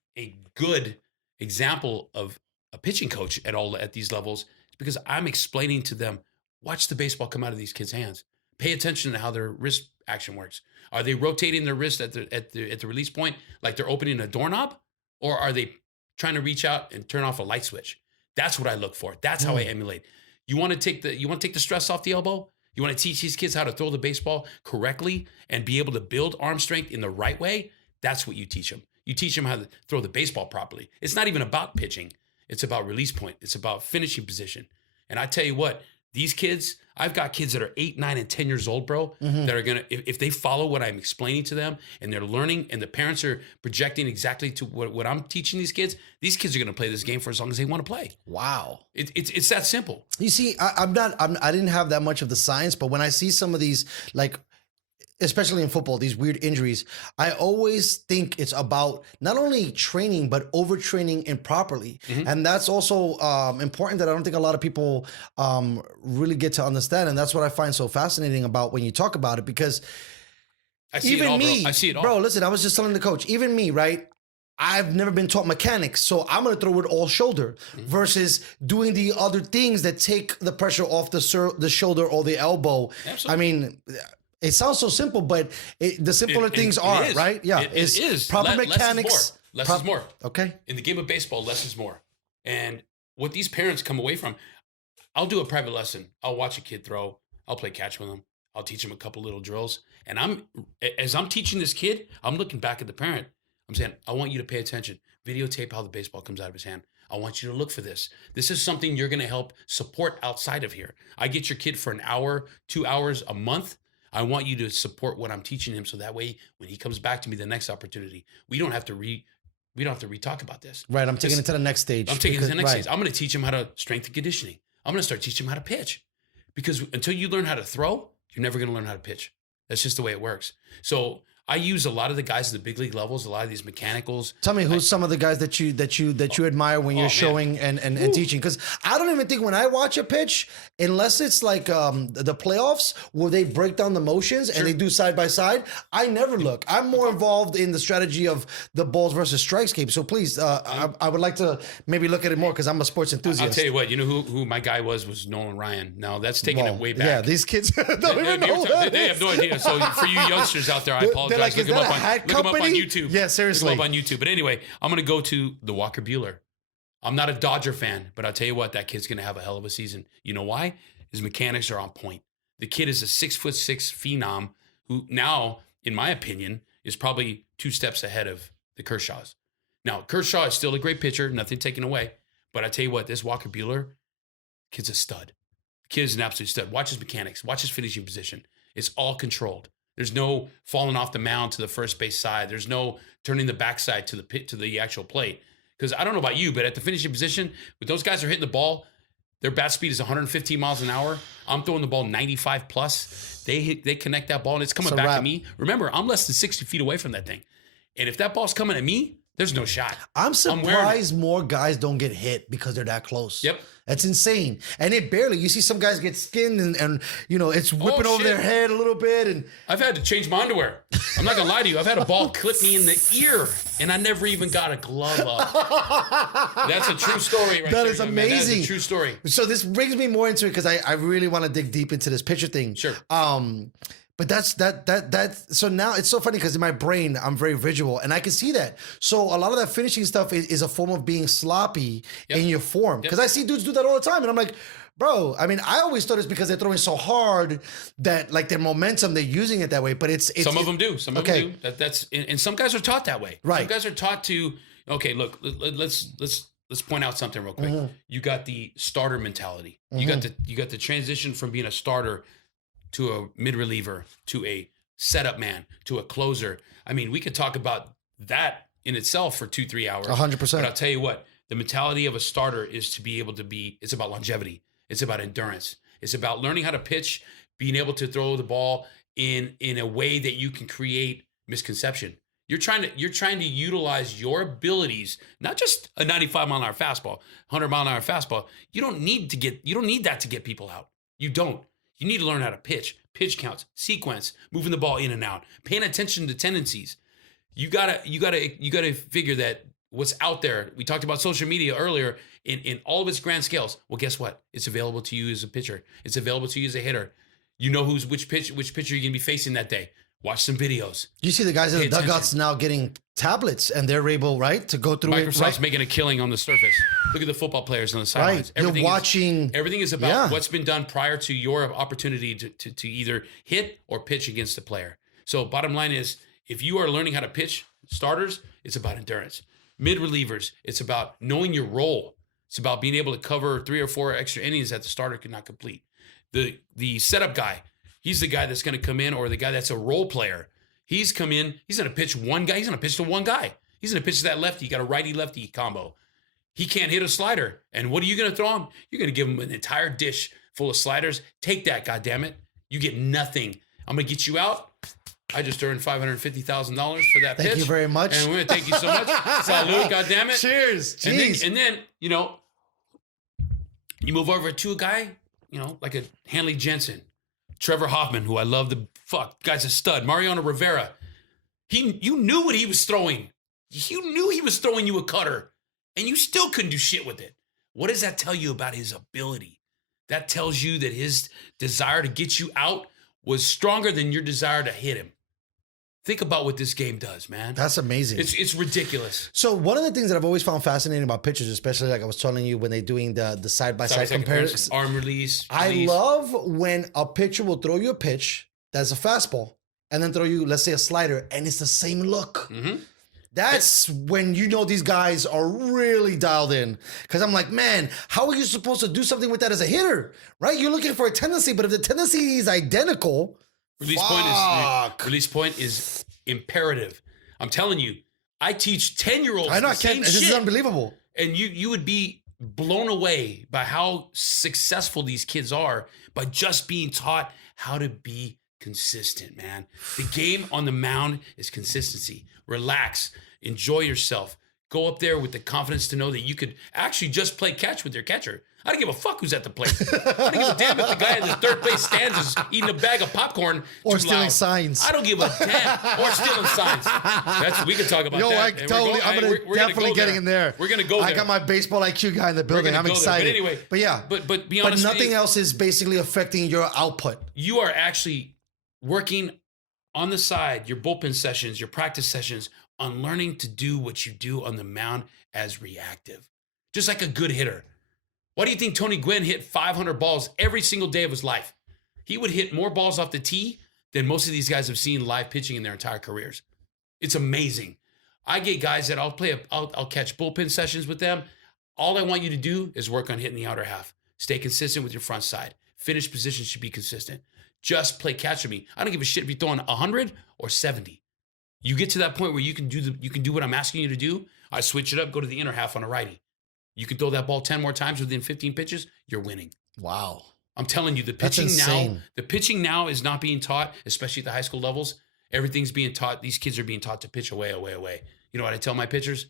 good example of a pitching coach at these levels is because I'm explaining to them, watch the baseball come out of these kids' hands. Pay attention to how their wrist action works. Are they rotating their wrist at the release point like they're opening a doorknob, or are they trying to reach out and turn off a light switch? That's what I look for. That's how I emulate. You want to take the stress off the elbow? You want to teach these kids how to throw the baseball correctly and be able to build arm strength in the right way? That's what you teach them. You teach them how to throw the baseball properly. It's not even about pitching. It's about release point. It's about finishing position. And I tell you what, these kids, I've got kids that are 8, 9, and 10 years old, bro, that are going to, if they follow what I'm explaining to them and they're learning and the parents are projecting exactly to what I'm teaching these kids are going to play this game for as long as they want to play. Wow. It's that simple. You see, I didn't have that much of the science, but when I see some of these, like, especially in football, these weird injuries, I always think it's about not only training, but overtraining improperly. And that's also important that I don't think a lot of people really get to understand. And that's what I find so fascinating about when you talk about it, because I see it all, bro. I see it all. Bro, listen, I was just telling the coach, even me, right? I've never been taught mechanics, so I'm going to throw it all shoulder versus doing the other things that take the pressure off the shoulder or the elbow. Absolutely. I mean, it sounds so simple, but the simpler things are, is. right? Yeah, It is. proper Less mechanics. is more. Less is more. Okay. In the game of baseball, less is more. And what these parents come away from, I'll do a private lesson. I'll watch a kid throw. I'll play catch with them. I'll teach them a couple little drills. And as I'm teaching this kid, I'm looking back at the parent. I'm saying, I want you to pay attention. Videotape how the baseball comes out of his hand. I want you to look for this. This is something you're going to help support outside of here. I get your kid for an hour, 2 hours a month. I want you to support what I'm teaching him, so that way when he comes back to me the next opportunity, we don't have to re-talk about this. Right, I'm taking it to the next stage. I'm taking it to the next stage. I'm going to teach him how to strength and conditioning. I'm going to start teaching him how to pitch, because until you learn how to throw, you're never going to learn how to pitch. That's just the way it works. So I use a lot of the guys at the big league levels, a lot of these mechanicals. Tell me who's some of the guys that you admire when you're showing and teaching, because I don't even think when I watch a pitch, unless it's like the playoffs where they break down the motions and they do side by side, I never look. I'm more involved in the strategy of the balls versus strikes game. So please, I would like to maybe look at it more, because I'm a sports enthusiast. I'll tell you what, you know who my guy was Nolan Ryan. Now that's taking it way back. Yeah, these kids don't even know. They have no idea. So for you youngsters out there, I apologize. Like, look him up on YouTube. Yeah, seriously. Look him up on YouTube. But anyway, I'm going to go to the Walker Buehler. I'm not a Dodger fan, but I'll tell you what, that kid's going to have a hell of a season. You know why? His mechanics are on point. The kid is a 6'6" phenom who now, in my opinion, is probably 2 steps ahead of the Kershaws. Now, Kershaw is still a great pitcher, nothing taken away. But I tell you what, this Walker Buehler, kid's a stud. Kid is an absolute stud. Watch his mechanics. Watch his finishing position. It's all controlled. There's no falling off the mound to the first base side. There's no turning the backside to the pit to the actual plate. Because I don't know about you, but at the finishing position, when those guys are hitting the ball, their bat speed is 115 miles an hour. I'm throwing the ball 95 plus. They connect that ball and it's coming back to me. Remember, I'm less than 60 feet away from that thing. And if that ball's coming at me, there's no shot. I'm surprised more guys don't get hit because they're that close. Yep. That's insane. And it barely, you see some guys get skinned and you know, it's whipping over their head a little bit. And I've had to change my underwear. I'm not going to lie to you. I've had a ball clip me in the ear and I never even got a glove up. That's a true story right there. That is amazing. Man. That is a true story. So this brings me more into it because I really want to dig deep into this pitcher thing. Sure. But that's so now it's so funny because in my brain I'm very visual and I can see that. So a lot of that finishing stuff is a form of being sloppy in your form. Because I see dudes do that all the time and I'm like, bro, I mean, I always thought it's because they're throwing so hard that like their momentum, they're using it that way. But it's some of them do. Some of them do. That's and some guys are taught that way. Right. Some guys are taught to, okay, look, let's point out something real quick. You got the starter mentality. You got the transition from being a starter to a mid reliever, to a setup man, to a closer. I mean, we could talk about that in itself for 2-3 hours. 100%. But I'll tell you what, the mentality of a starter is to be able to be, it's about longevity. It's about endurance. It's about learning how to pitch, being able to throw the ball in a way that you can create misconception. You're trying to utilize your abilities, not just a 95 mile an hour fastball, 100 mile an hour fastball. You don't need that to get people out. You don't. You need to learn how to pitch counts, sequence, moving the ball in and out, paying attention to tendencies. You gotta figure that what's out there. We talked about social media earlier in all of its grand scales. Well, guess what? It's available to you as a pitcher. It's available to you as a hitter. You know which pitcher you're gonna be facing that day. Watch some videos. You see the guys in the dugouts now getting tablets and they're able, right, to go through Microsoft's it. Right? making a killing on the surface. Look at the football players on the sidelines. Right. You're watching. Everything is about what's been done prior to your opportunity to either hit or pitch against the player. So bottom line is, if you are learning how to pitch starters, it's about endurance. Mid relievers, it's about knowing your role. It's about being able to cover 3 or 4 extra innings that the starter could not complete. The setup guy, he's the guy that's going to come in, or the guy that's a role player. He's come in, he's going to pitch one guy. He's going to pitch to one guy. He's going to pitch to that lefty. You got a righty-lefty combo. He can't hit a slider. And what are you going to throw him? You're going to give him an entire dish full of sliders. Take that, goddammit. You get nothing. I'm going to get you out. I just earned $550,000 for that pitch. Thank you very much. And we're going to thank you so much. Salute, goddammit. Cheers. Jeez. And then, you know, you move over to a guy, you know, like a Hanley Jensen, Trevor Hoffman, who I love the fuck. Guy's a stud. Mariano Rivera. You knew what he was throwing. You knew he was throwing you a cutter, and you still couldn't do shit with it. What does that tell you about his ability? That tells you that his desire to get you out was stronger than your desire to hit him. Think about what this game does, man. That's amazing. It's ridiculous. So one of the things that I've always found fascinating about pitchers, especially like I was telling you when they're doing the side-by-side comparison. Arm release. I love when a pitcher will throw you a pitch that's a fastball and then throw you, let's say, a slider, and it's the same look. Mm-hmm. That's when you know these guys are really dialed in. Because I'm like, man, how are you supposed to do something with that as a hitter? Right? You're looking for a tendency, but if the tendency is identical, release point is imperative. I'm telling you, I teach 10-year-olds I know, the same this shit. is unbelievable. And you would be blown away by how successful these kids are by just being taught how to be consistent, man. The game on the mound is consistency. Relax, enjoy yourself. Go up there with the confidence to know that you could actually just play catch with your catcher. I don't give a fuck who's at the plate. I don't give a damn if the guy in the third base stands is eating a bag of popcorn or too stealing loud. signs. I don't give a damn. Or stealing signs. We can talk about that. I'm definitely getting in there. We're gonna go there. I got my baseball IQ guy in the building. I'm excited. But anyway, but yeah, but be honest. But nothing else is basically affecting your output. You are actually working on the side, your bullpen sessions, your practice sessions, on learning to do what you do on the mound as reactive. Just like a good hitter. Why do you think Tony Gwynn hit 500 balls every single day of his life? He would hit more balls off the tee than most of these guys have seen live pitching in their entire careers. It's amazing. I get guys that I'll catch bullpen sessions with them. All I want you to do is work on hitting the outer half. Stay consistent with your front side. Finish position should be consistent. Just play catch with me. I don't give a shit if you're throwing 100 or 70. You get to that point where you can do what I'm asking you to do. I switch it up, go to the inner half on a righty. You can throw that ball 10 more times within 15 pitches, you're winning. Wow. I'm telling you, the pitching now is not being taught, especially at the high school levels. Everything's being taught. These kids are being taught to pitch away. You know what I tell my pitchers?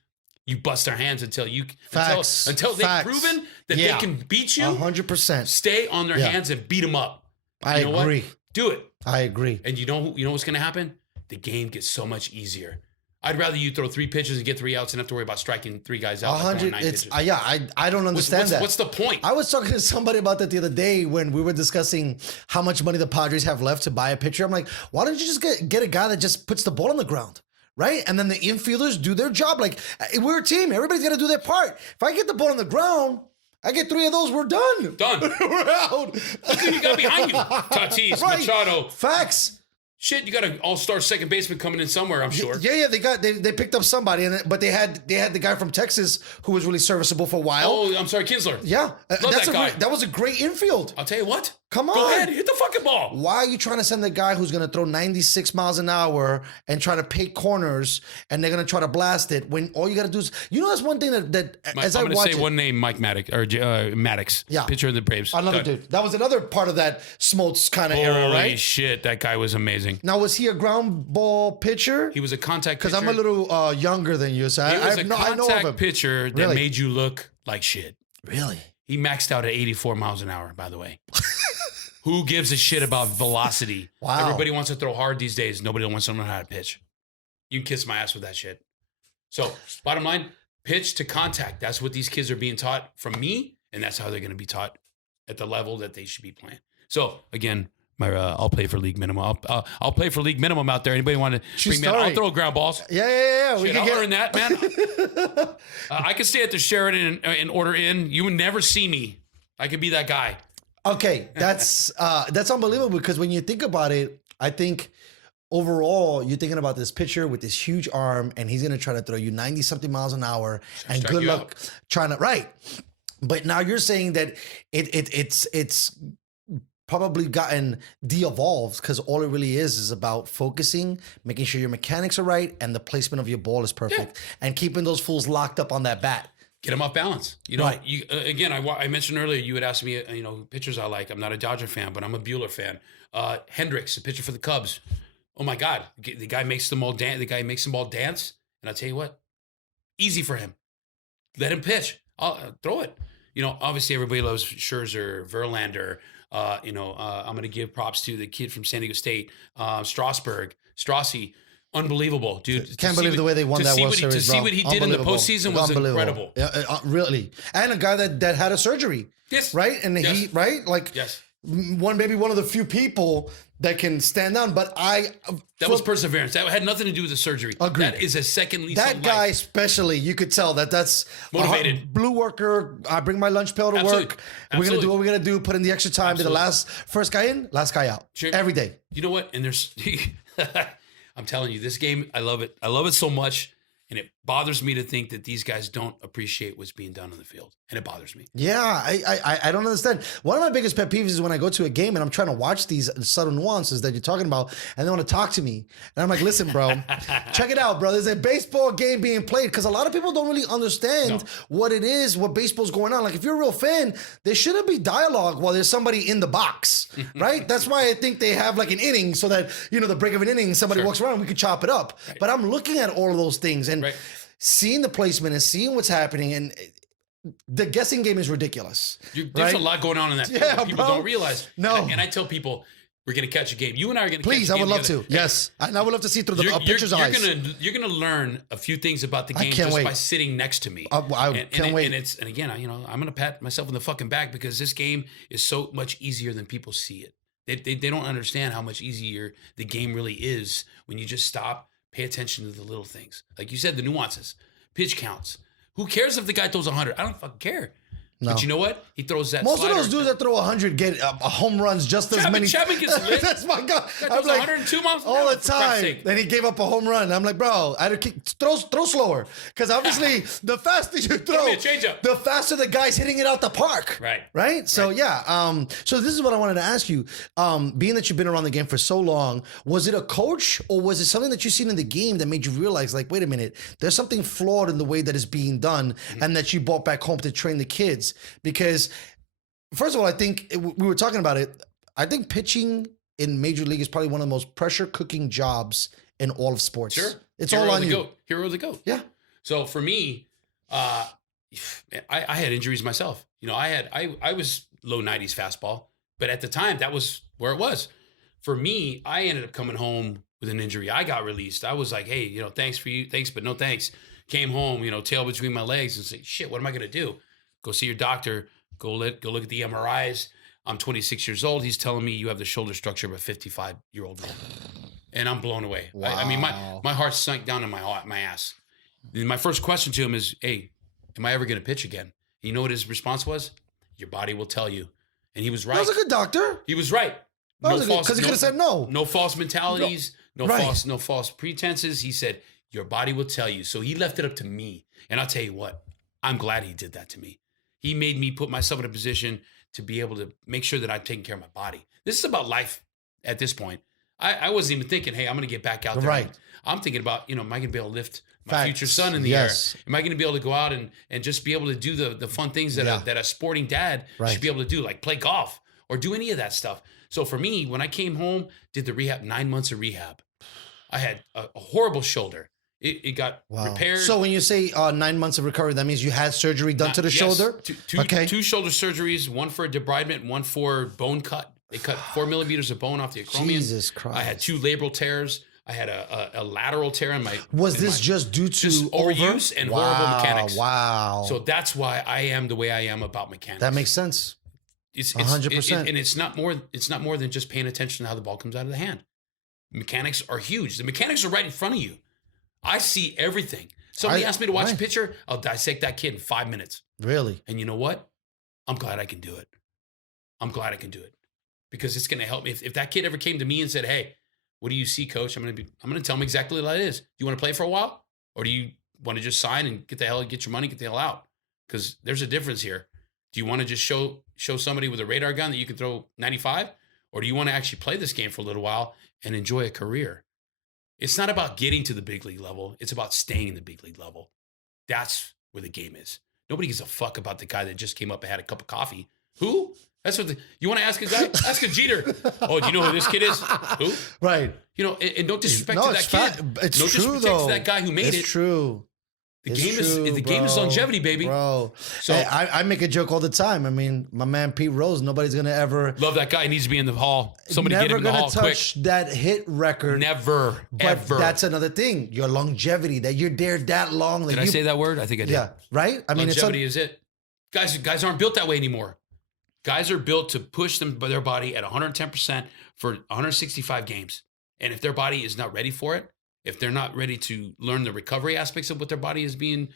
You bust their hands until they've proven that they can beat you. 100%. Stay on their hands and beat them up. I agree. Do it. I agree. And you know what's going to happen? The game gets so much easier. I'd rather you throw 3 pitches and get 3 outs and have to worry about striking 3 guys out. 100. I don't understand that. What's the point? I was talking to somebody about that the other day when we were discussing how much money the Padres have left to buy a pitcher. I'm like, why don't you just get a guy that just puts the ball on the ground, right? And then the infielders do their job. Like, we're a team. Everybody's got to do their part. If I get the ball on the ground, I get 3 of those, we're done. We're out. Look who you got behind you. Tatis, right. Machado. Facts. Shit, you got an all-star second baseman coming in somewhere, I'm sure. Yeah, they picked up somebody, but they had the guy from Texas who was really serviceable for a while. Oh, I'm sorry, Kinsler. Yeah, Love that guy. That was a great infield. I'll tell you what. Come on. Go ahead, hit the fucking ball. Why are you trying to send a guy who's going to throw 96 miles an hour and try to pick corners and they're going to try to blast it when all you got to do is, that's one thing that as I watch it. I'm going to say one name, Mike Maddox, yeah, pitcher of the Braves. Another dude. That was another part of that Smoltz kind of era, right? Holy shit, that guy was amazing. Now, was he a ground ball pitcher? He was a contact pitcher. Because I'm a little younger than you, so I know of him. Pitcher that made you look like shit. Really? He maxed out at 84 miles an hour, by the way. Who gives a shit about velocity? Wow. Everybody wants to throw hard these days. Nobody wants to learn how to pitch. You can kiss my ass with that shit. So, bottom line, pitch to contact. That's what these kids are being taught from me, and that's how they're going to be taught at the level that they should be playing. So, again, I'll play for league minimum. I'll play for league minimum out there. Anybody want to bring me out? I'll throw ground balls. Yeah. Shit, I'll learn that, man. I could stay at the Sheraton and order in. You would never see me. I could be that guy. Okay, that's unbelievable because when you think about it, I think overall you're thinking about this pitcher with this huge arm and he's going to try to throw you 90-something miles an hour and good luck trying to, right. But now you're saying that it's probably gotten de-evolved because all it really is about focusing, making sure your mechanics are right and the placement of your ball is perfect and keeping those fools locked up on that bat. Get them off balance. Right. I mentioned earlier, you had asked me, who pitchers I like. I'm not a Dodger fan, but I'm a Buehler fan. Hendricks, the pitcher for the Cubs. Oh my God. The guy makes them all dance. The guy makes them all dance. And I'll tell you what, easy for him. Let him pitch. I'll throw it. Obviously everybody loves Scherzer, Verlander. I'm going to give props to the kid from San Diego State, Strasburg, Strassi. Unbelievable, dude. Can't believe the way they won that World Series. To see what he did in the postseason was incredible. Really. And a guy that had a surgery. Yes. Right? And he, right? Like, yes. Maybe one of the few people that can stand down, but that was perseverance. That had nothing to do with the surgery. Agreed. That is a second lease That on guy, life. Especially, you could tell that's motivated. Blue worker. I bring my lunch pail to work. We're gonna do what we're gonna do. Put in the extra time. Be the first guy in, last guy out. Sure. Every day. You know what? And there's, I'm telling you, this game, I love it. I love it so much. And it bothers me to think that these guys don't appreciate what's being done on the field. And it bothers me. Yeah, I don't understand. One of my biggest pet peeves is when I go to a game and I'm trying to watch these subtle nuances that you're talking about, and they want to talk to me. And I'm like, listen, bro, check it out, bro. There's a baseball game being played because a lot of people don't really understand what it is, what baseball's going on. Like, if you're a real fan, there shouldn't be dialogue while there's somebody in the box, right? That's why I think they have like an inning so that, the break of an inning, somebody walks around, we could chop it up. Right. But I'm looking at all of those things and seeing the placement and seeing what's happening, and the guessing game is ridiculous. There's a lot going on in that field that people don't realize. No. And I tell people, we're going to catch a game. You and I are going to catch a game. Please, I would love to. Yes. And I would love to see through the pitcher's eyes. You're going to learn a few things about the game just by sitting next to me. I can't wait. And again, I'm going to pat myself in the fucking back because this game is so much easier than people see it. They don't understand how much easier the game really is when you just stop, pay attention to the little things. Like you said, the nuances, pitch counts. Who cares if the guy throws 100? I don't fucking care. No. But you know what? He throws that. Most of slider. those dudes that throw 100 get home runs just as many. Chapman gets lit. That's my God. That I'm throws like 102 miles an all hour, the for Christ's time. sake. Then he gave up a home run. I'm like, bro, I had to throw slower because obviously the faster you throw, me a changeup. the faster the guy's hitting it out the park. Right. Right. So yeah. So this is what I wanted to ask you. Being that you've been around the game for so long, was it a coach or was it something that you've seen in the game that made you realize, like, wait a minute, there's something flawed in the way that is being done, and that you brought back home to train the kids? Because first of all, I think we were talking about it. I think pitching in Major League is probably one of the most pressure cooking jobs in all of sports. Sure. It's Hero all of on the you. goat. Hero of the goat. Yeah. So for me, I had injuries myself. You know, I was low 90s fastball, but at the time that was where it was. For me, I ended up coming home with an injury. I got released. I was like, hey, you know, thanks, but no thanks. Came home, you know, tail between my legs and say, shit, what am I gonna do? Go see your doctor. Go look at the MRIs. I'm 26 years old. He's telling me you have the shoulder structure of a 55-year-old man. And I'm blown away. Wow. I mean, my heart sunk down in my ass. And my first question to him is, hey, am I ever going to pitch again? You know what his response was? Your body will tell you. And he was right. That was a good doctor. He was right. Because he could have said no. No false mentalities. No Right. false pretenses. He said, your body will tell you. So he left it up to me. And I'll tell you what, I'm glad he did that to me. He made me put myself in a position to be able to make sure that I'm taking care of my body. This is about life at this point. I wasn't even thinking, hey, I'm going to get back out there. Right. I'm thinking about, you know, am I going to be able to lift my Facts. future son in the Yes. air? Am I going to be able to go out and just be able to do the fun things that a sporting dad Right. should be able to do, like play golf or do any of that stuff? So for me, when I came home, did the rehab, 9 months of rehab. I had a horrible shoulder. It got repaired. So when you say 9 months of recovery, that means you had surgery done to the Yes. shoulder? Two shoulder surgeries, one for debridement, one for bone cut. They cut 4 millimeters of bone off the acromion. Jesus Christ. I had 2 labral tears. I had a lateral tear in my. Was this just due to just overuse and horrible mechanics? Wow. So that's why I am the way I am about mechanics. That makes sense. It's 100%. and it's not more than just paying attention to how the ball comes out of the hand. Mechanics are huge. The mechanics are right in front of you. I see everything. Somebody asked me to watch a pitcher, I'll dissect that kid in 5 minutes. Really? And you know what? I'm glad I can do it. I'm glad I can do it because it's going to help me. If that kid ever came to me and said, "Hey, what do you see, coach?" I'm going to tell him exactly what it is. Do you want to play for a while, or do you want to just sign and get your money, get the hell out? Because there's a difference here. Do you want to just show somebody with a radar gun that you can throw 95, or do you want to actually play this game for a little while and enjoy a career? It's not about getting to the big league level. It's about staying in the big league level. That's where the game is. Nobody gives a fuck about the guy that just came up and had a cup of coffee. Who? That's what you want to ask a guy? Ask a Jeter. Oh, do you know who this kid is? Who? Right. You know, and don't disrespect No, to that it's kid. It's no true, disrespect though. to that guy who made it. It's true. The It's game is true, the game is bro. longevity, baby. Bro. So- Hey, I make a joke all the time. I mean, my man Pete Rose, nobody's going to ever... Love that guy. He needs to be in the hall. Somebody get him in the hall quick. touch that hit record. Never, But ever. that's another thing. Your longevity, that you're there that long. Did I say that word? I think I did. Yeah, right? I mean, Longevity is it. Guys aren't built that way anymore. Guys are built to push their body at 110% for 165 games. And if their body is not ready for it, if they're not ready to learn the recovery aspects of what their body is being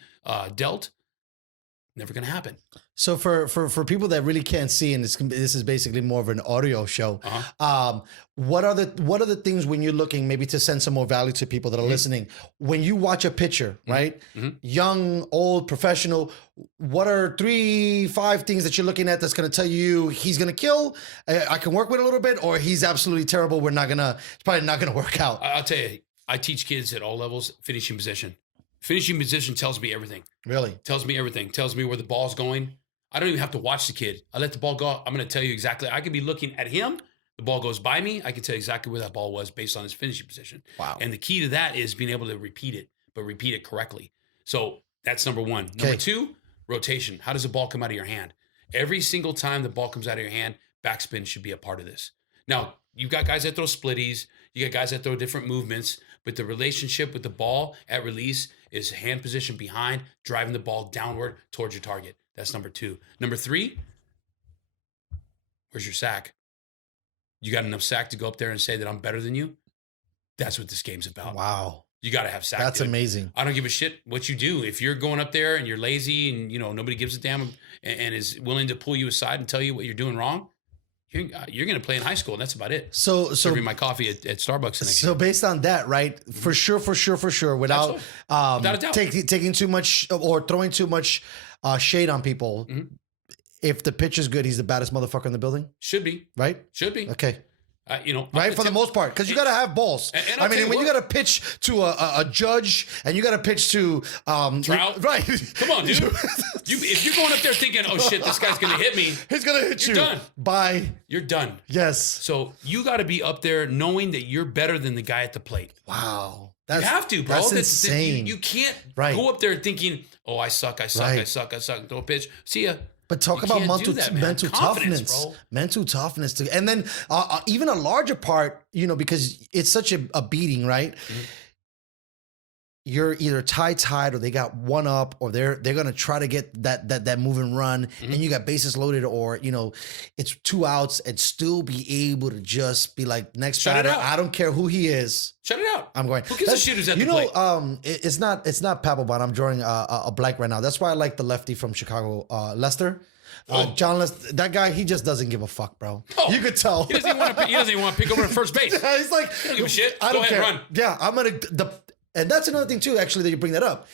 dealt, never going to happen. So for people that really can't see, and this is basically more of an audio show, what are the things when you're looking maybe to send some more value to people that are listening? When you watch a pitcher, right? Young, old, professional, what are 3-5 things that you're looking at that's going to tell you he's going to kill, I can work with a little bit, or he's absolutely terrible, it's probably not going to work out? I'll tell you, I teach kids at all levels finishing position. Finishing position tells me everything. Really? Tells me everything. Tells me where the ball's going. I don't even have to watch the kid. I let the ball go. I'm going to tell you exactly. I could be looking at him. The ball goes by me. I can tell you exactly where that ball was based on his finishing position. Wow. And the key to that is being able to repeat it, but repeat it correctly. So that's number one. Number two, rotation. How does the ball come out of your hand? Every single time the ball comes out of your hand, backspin should be a part of this. Now, you've got guys that throw splitties. You got guys that throw different movements. But the relationship with the ball at release is hand position behind, driving the ball downward towards your target. That's number two. Number three, where's your sack? You got enough sack to go up there and say that I'm better than you? That's what this game's about. Wow. You got to have sack. That's dude. amazing. I don't give a shit what you do. If you're going up there and you're lazy and nobody gives a damn and is willing to pull you aside and tell you what you're doing wrong, you're going to play in high school, and that's about it. So serving my coffee at Starbucks. So based on that, right? For sure, without without a doubt. taking too much or throwing too much shade on people. Mm-hmm. If the pitcher's good, he's the baddest motherfucker in the building, Should be. right? Should be. Okay. Right, for the most part, because you got to have balls. And I I'll tell mean, you when you what. got to pitch to a judge and you got to pitch to Trout? right? Come on, dude. If you're going up there thinking, oh shit, this guy's going to hit me, He's gonna hit You're you. done. Bye. you're done. Yes. So you got to be up there knowing that you're better than the guy at the plate. Wow. You have to, bro. That's insane. You can't Right. go up there thinking, oh, I suck. Right. Throw a pitch. See ya. But talk You about can't do that, man. mental Confidence, toughness, bro. mental toughness, and then even a larger part, because it's such a beating, right? Mm-hmm. You're either tied, or they got one up, or they're gonna try to get that move and run, Mm-hmm. and you got bases loaded, or it's 2 outs, and still be able to just be like, next Shut it batter, out. I don't care who he is. Shut it out. I'm going. Who gives a shit who's at the plate? It's not Papelbon. I'm drawing a blank right now. That's why I like the lefty from Chicago, Lester. John Lester. That guy, he just doesn't give a fuck, bro. Oh, You could tell. He doesn't even want to pick over at first base. He's like, I don't give a shit. I Go don't ahead, care. run. Yeah, I'm gonna. And that's another thing too. Actually, that you bring that up.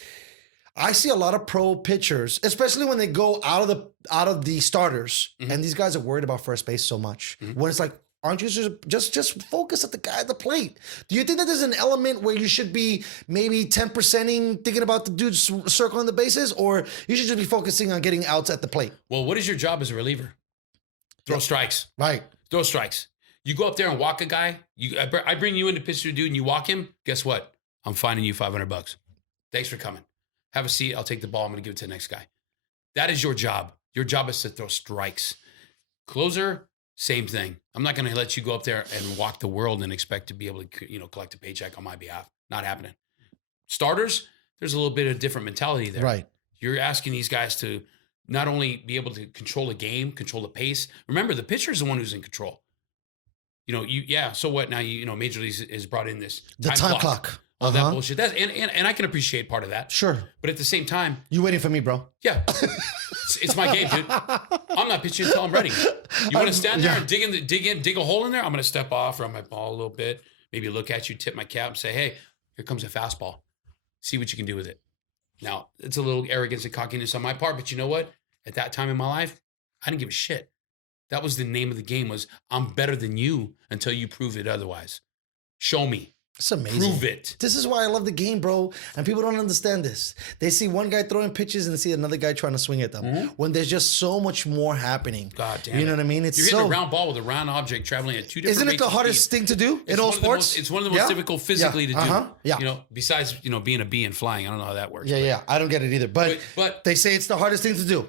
I see a lot of pro pitchers, especially when they go out of the starters, Mm-hmm. and these guys are worried about first base so much. When it's like, aren't you just focus at the guy at the plate? Do you think that there's an element where you should be maybe 10%ing thinking about the dude circling the bases, or you should just be focusing on getting outs at the plate? Well, what is your job as a reliever? Throw strikes. Right. Throw strikes. You go up there and walk a guy. I bring you in to pitch to a dude, and you walk him. Guess what? I'm fining you $500. Thanks for coming. Have a seat. I'll take the ball. I'm going to give it to the next guy. That is your job. Your job is to throw strikes. Closer, same thing. I'm not going to let you go up there and walk the world and expect to be able to, collect a paycheck on my behalf. Not happening. Starters, there's a little bit of different mentality there. Right. You're asking these guys to not only be able to control a game, control the pace. Remember, the pitcher is the one who's in control. So what? Now Major League has brought in this Time clock. all that bullshit. That's and I can appreciate part of that. Sure. But at the same time, You waiting for me, bro? yeah, it's my game, dude. I'm not pitching until I'm ready. You want to stand there and dig a hole in there? I'm going to step off, run my ball a little bit, maybe look at you, tip my cap, and say, "Hey, here comes a fastball. See what you can do with it." Now, it's a little arrogance and cockiness on my part, but you know what? At that time in my life, I didn't give a shit. That was the name of the game. Was I'm better than you until you prove it otherwise. Show me. It's amazing. Prove it. This is why I love the game, bro. And people don't understand this. They see one guy throwing pitches and they see another guy trying to swing at them. When there's just so much more happening. God damn You know it. what I mean? You're hitting a round ball with a round object traveling at 2 different Isn't it the rates of hardest speed. thing to do in It's all one of the sports? most- It's one of the most difficult physically to do. Yeah. Besides, being a bee and flying. I don't know how that works. Yeah. I don't get it either. But they say it's the hardest thing to do.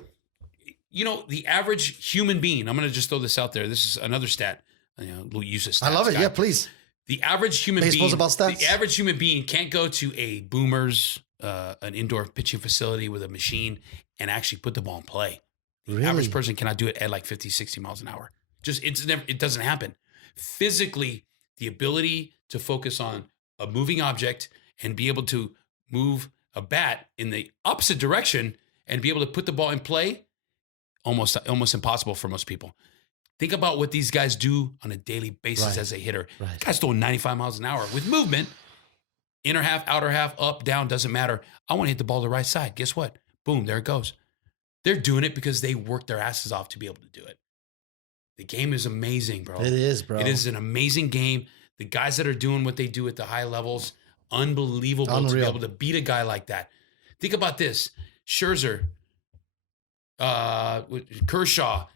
The average human being, I'm going to just throw this out there. This is another stat. We'll use this. I love it. Yeah, please. The average human Baseball's being, about stats. the average human being can't go to a Boomers, an indoor pitching facility with a machine and actually put the ball in play. The Really? average person cannot do it at like 50, 60 miles an hour. It doesn't happen. Physically, the ability to focus on a moving object and be able to move a bat in the opposite direction and be able to put the ball in play, almost impossible for most people. Think about what these guys do on a daily basis Right. as a hitter. Right. Guys throwing 95 miles an hour with movement, inner half, outer half, up, down, doesn't matter. I want to hit the ball the right side. Guess what? Boom, there it goes. They're doing it because they work their asses off to be able to do it. The game is amazing, bro. It is, bro. It is an amazing game. The guys that are doing what they do at the high levels, unbelievable to be Unreal. able to beat a guy like that. Think about this. Scherzer, Kershaw's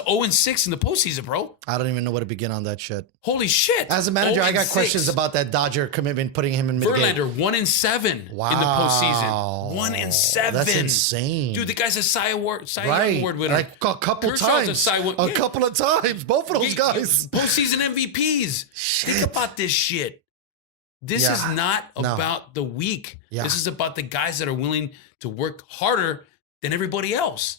0-6 in the postseason, bro. I don't even know where to begin on that shit. Holy shit. As a manager, I got 0-6. questions about that Dodger commitment, putting him in mid-game. Verlander 1-7 Wow. in the postseason. 1-7. That's insane. Dude, the guy's a Cy Young Right. Award winner. Like a couple Kershaw's times. a Cy Young- A yeah. couple of times. Both of those guys. Postseason MVPs. Think about this shit. This Yeah. is not No. about the weak. Yeah. This is about the guys that are willing to work harder than everybody else.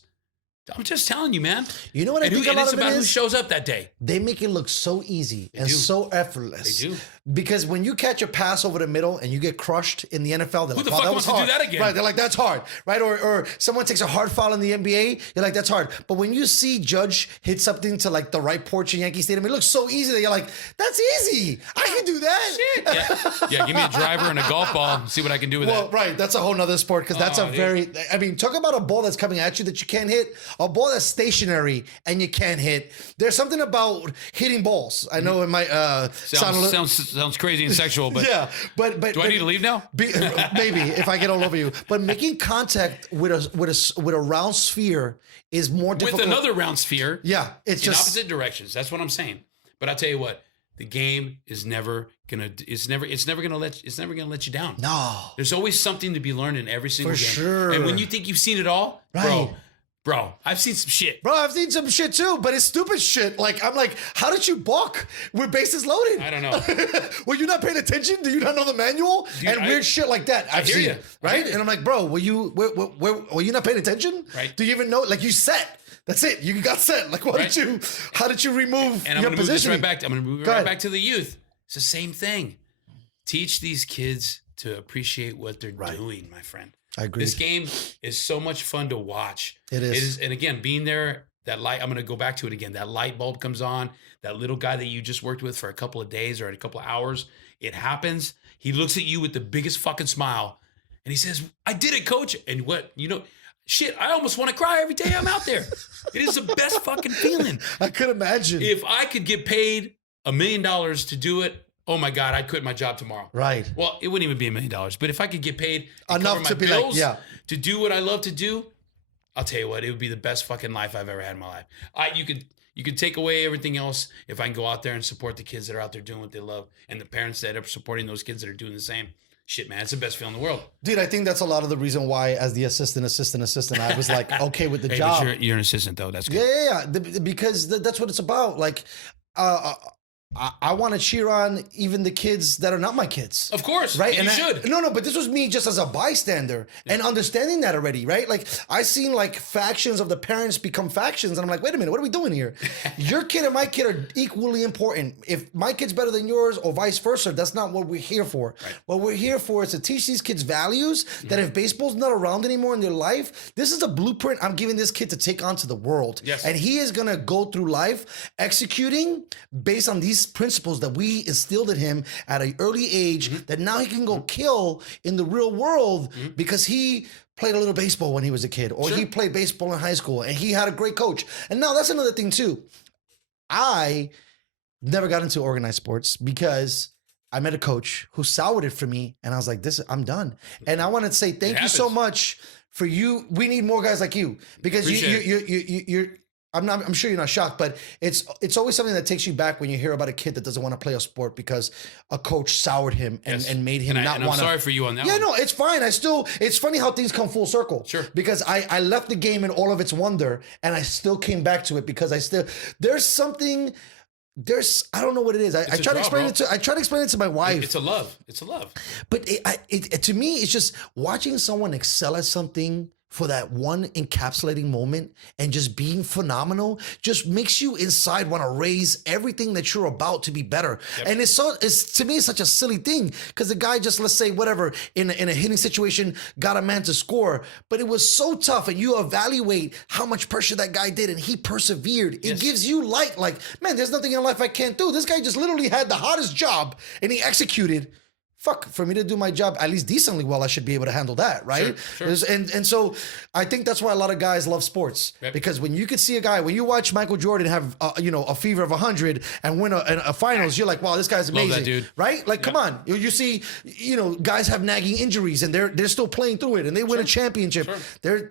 I'm just telling you, man. You know what I And think a and lot it's of it about who is? shows up that day. They make it look so easy and do. so effortless. They do. Because when you catch a pass over the middle and you get crushed in the NFL, they're Who like, the wow, fuck that wants was to do hard. that again? Right? They're like, that's hard, right? Or someone takes a hard foul in the NBA, you're like, that's hard. But when you see Judge hit something to like the right porch in Yankee Stadium, it looks so easy that you're like, that's easy. I can do that. Shit. Yeah, give me a driver and a golf ball. See what I can do with Well, that. right. That's a whole nother sport because that's I mean, talk about a ball that's coming at you that you can't hit, a ball that's stationary and you can't hit. There's something about hitting balls. I know it might Sounds crazy and sexual, but yeah, but do I need to leave now? Maybe if I get all over you. But making contact with a round sphere is more difficult. With another round sphere. Yeah, it's in just opposite directions. That's what I'm saying. But I'll tell you what, the game is never gonna let you down. No. There's always something to be learned in every single For game. sure. And when you think you've seen it all, Right. bro, I've seen some shit. Bro, I've seen some shit too, but it's stupid shit. Like, I'm like, how did you balk with bases loaded? I don't know. Were you not paying attention? Do you not know the manual? Dude, and weird shit like that. I've hear seen you. it, right? And I'm like, bro, were you not paying attention? Right. Do you even know? Like, you set. That's it. You got set. Like, how did you remove And I'm your going to move this position? right back. I'm going to move it Go right ahead. back to the youth. It's the same thing. Teach these kids to appreciate what they're doing, my friend. I agree. This game is so much fun to watch. It is. And again, being there, that light, I'm going to go back to it again. That light bulb comes on, that little guy that you just worked with for a couple of days or a couple of hours, it happens. He looks at you with the biggest fucking smile and he says, I did it, coach. And what, shit, I almost want to cry every day I'm out there. It is the best fucking feeling. I could imagine. If I could get paid $1 million to do it, oh my God, I'd quit my job tomorrow. Right. Well, it wouldn't even be $1 million, but if I could get paid Enough cover my to be bills, like, yeah. to do what I love to do, I'll tell you what, it would be the best fucking life I've ever had in my life. You could take away everything else if I can go out there and support the kids that are out there doing what they love and the parents that are supporting those kids that are doing the same. Shit, man, it's the best feeling in the world. Dude, I think that's a lot of the reason why, as the assistant, I was like, okay with the job. But you're an assistant, though. That's good. Yeah. Because that's what it's about. Like, I want to cheer on even the kids that are not my kids. Of course, right? and you should. No, but this was me just as a bystander and understanding that already, right? Like, I seen like factions of the parents become factions, and I'm like, wait a minute, what are we doing here? Your kid and my kid are equally important. If my kid's better than yours or vice versa, that's not what we're here for. Right. What we're here for is to teach these kids values that if baseball's not around anymore in their life, this is a blueprint I'm giving this kid to take on to the world. Yes. And he is going to go through life executing based on these principles that we instilled in him at an early age that now he can go kill in the real world because he played a little baseball when he was a kid or he played baseball in high school and he had a great coach. And now that's another thing too. I never got into organized sports because I met a coach who soured it for me and I was like, I'm done. And I want to say thank you so much for you. We need more guys like you because you're I'm sure you're not shocked, but it's always something that takes you back when you hear about a kid that doesn't want to play a sport because a coach soured him and made him not want to. I'm sorry for you on that Yeah, one. no, it's fine. It's funny how things come full circle. Sure. Because I left the game in all of its wonder and I still came back to it because I don't know what it is. I try to explain it to my wife. It's a love. But to me, it's just watching someone excel at something for that one encapsulating moment and just being phenomenal just makes you inside want to raise everything that you're about to be better. Yep. And to me, it's such a silly thing because the guy just, let's say, whatever, in a hitting situation, got a man to score, but it was so tough and you evaluate how much pressure that guy did and he persevered. It gives you light, like, man, there's nothing in life I can't do. This guy just literally had the hottest job and he executed. Fuck, for me to do my job at least decently well, I should be able to handle that, right? Sure. And so I think that's why a lot of guys love sports because when you could see a guy, when you watch Michael Jordan have a fever of 100 and win a finals, you're like, wow, this guy's amazing, love that dude. Right? Like, come on, you see, guys have nagging injuries and they're still playing through it and they win a championship. Sure.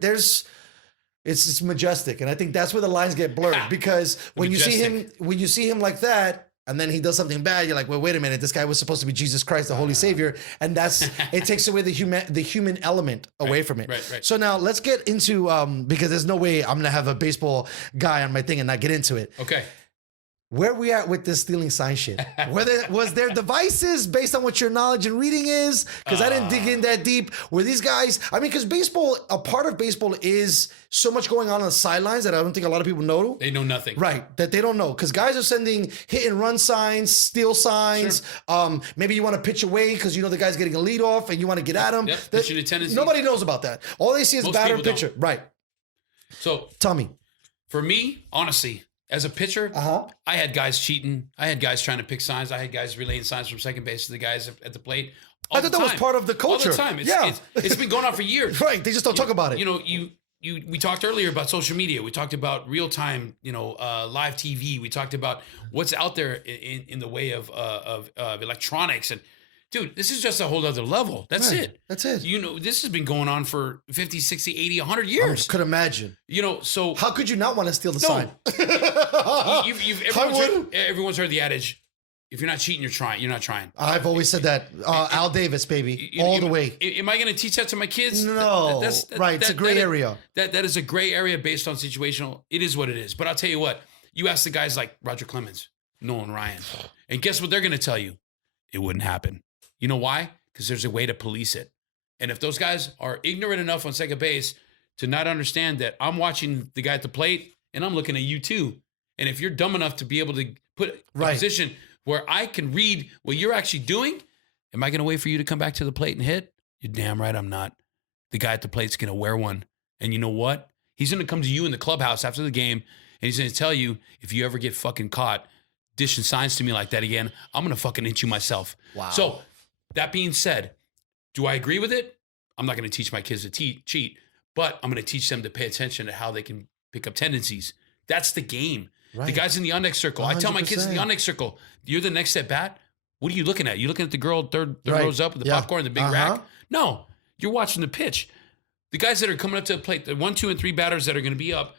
It's majestic, and I think that's where the lines get blurred because when you see him like that. And then he does something bad. You're like, well, wait a minute. This guy was supposed to be Jesus Christ, the Holy Savior, and it takes away the human element away from it. Right. So now let's get into because there's no way I'm gonna have a baseball guy on my thing and not get into it. Okay. where we at with this stealing sign shit? Was there devices based on what your knowledge and reading is? Because I didn't dig in that deep. Were these guys? I mean, because baseball, a part of baseball is so much going on the sidelines that I don't think a lot of people know. They know nothing. Right, that they don't know. Because guys are sending hit and run signs, steal signs. Sure. Maybe you want to pitch away because you know the guy's getting a lead off and you want to get at him. Yep. Pitching to tendency. Nobody knows about that. All they see is batter and pitcher. Don't. Right. So tell me. For me, honestly, as a pitcher, I had guys cheating. I had guys trying to pick signs. I had guys relaying signs from second base to the guys at the plate. I thought that was part of the culture. All the time. It's been going on for years. Right. They just don't talk about it. You know, we talked earlier about social media. We talked about real time, live TV. We talked about what's out there in the way of electronics. And dude, this is just a whole other level. That's it. That's it. You know, this has been going on for 50, 60, 80, 100 years. I could imagine. You know, so how could you not want to steal the sign? Everyone's heard the adage, if you're not cheating, you're not trying. I've always said that. Al Davis, baby, all the way. Am I going to teach that to my kids? No. It's a gray area. That is a gray area based on situational. It is what it is. But I'll tell you what, you ask the guys like Roger Clemens, Nolan Ryan, and guess what they're going to tell you? It wouldn't happen. You know why? Because there's a way to police it. And if those guys are ignorant enough on second base to not understand that I'm watching the guy at the plate and I'm looking at you too. And if you're dumb enough to be able to put a position where I can read what you're actually doing, am I going to wait for you to come back to the plate and hit? You're damn right I'm not. The guy at the plate's going to wear one. And you know what? He's going to come to you in the clubhouse after the game and he's going to tell you, if you ever get fucking caught dishing signs to me like that again, I'm going to fucking hit you myself. Wow. So that being said, do I agree with it? I'm not going to teach my kids to cheat, but I'm going to teach them to pay attention to how they can pick up tendencies. That's the game. Right. The guys in the on-deck circle. 100%. I tell my kids in the on-deck circle, you're the next at bat. What are you looking at? You looking at the girl third rows up with the popcorn and the big rack? No, you're watching the pitch. The guys that are coming up to the plate, the 1, 2, and 3 batters that are going to be up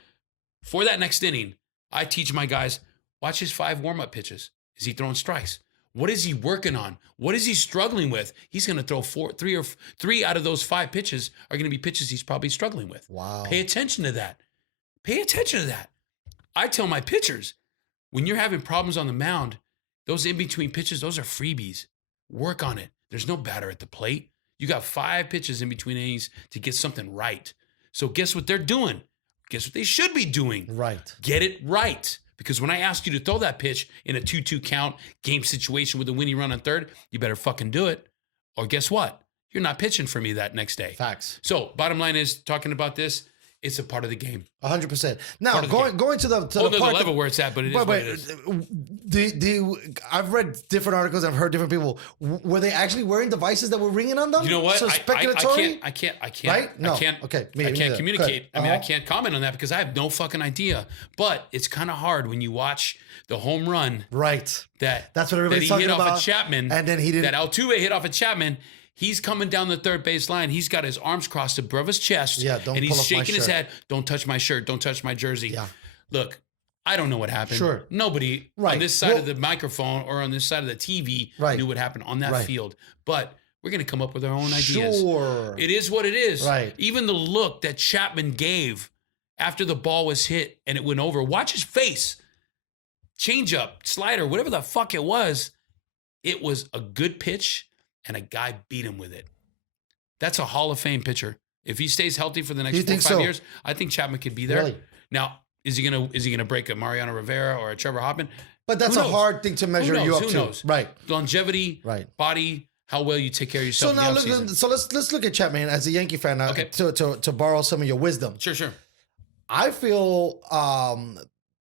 for that next inning, I teach my guys, watch his 5 warm-up pitches. Is he throwing strikes? What is he working on? What is he struggling with? He's going to throw 3 out of those 5 pitches are going to be pitches he's probably struggling with. Wow. Pay attention to that. Pay attention to that. I tell my pitchers, when you're having problems on the mound, those in-between pitches, those are freebies. Work on it. There's no batter at the plate. You got 5 pitches in between innings to get something right. So guess what they're doing? Guess what they should be doing? Right. Get it right. Because when I ask you to throw that pitch in a 2-2 count game situation with a winning run on third, you better fucking do it. Or guess what? You're not pitching for me that next day. Facts. So bottom line is, talking about this, it's a part of the game. 100%. Now, going to the level where it's at, but it is what it is. I've read different articles. I've heard different people. Were they actually wearing devices that were ringing on them? You know what? So speculatory? I can't. Right? No. I can't. Okay. I can't communicate. I mean, I can't comment on that because I have no fucking idea. But it's kind of hard when you watch the home run. Right. That's what everybody's talking about. He hit off of Chapman, and then he didn't. That Altuve hit off of Chapman. He's coming down the third base line. He's got his arms crossed above his chest. Yeah, don't and he's pull off shaking my his shirt. head. Don't touch my shirt. Don't touch my jersey. Yeah. Look, I don't know what happened. Sure. Nobody on this side of the microphone or on this side of the TV knew what happened on that field. But we're going to come up with our own ideas. Sure. It is what it is. Right. Even the look that Chapman gave after the ball was hit and it went over. Watch his face. Change up, slider, whatever the fuck it was a good pitch and a guy beat him with it. That's a Hall of Fame pitcher. If he stays healthy for the next 4 or 5 years, I think Chapman could be there. Really? Now, is he gonna break a Mariano Rivera or a Trevor Hoffman? But that's a hard thing to measure you up to. Who knows? Right. Longevity, body, how well you take care of yourself. So now, let's look at Chapman as a Yankee fan now, to borrow some of your wisdom. Sure. I feel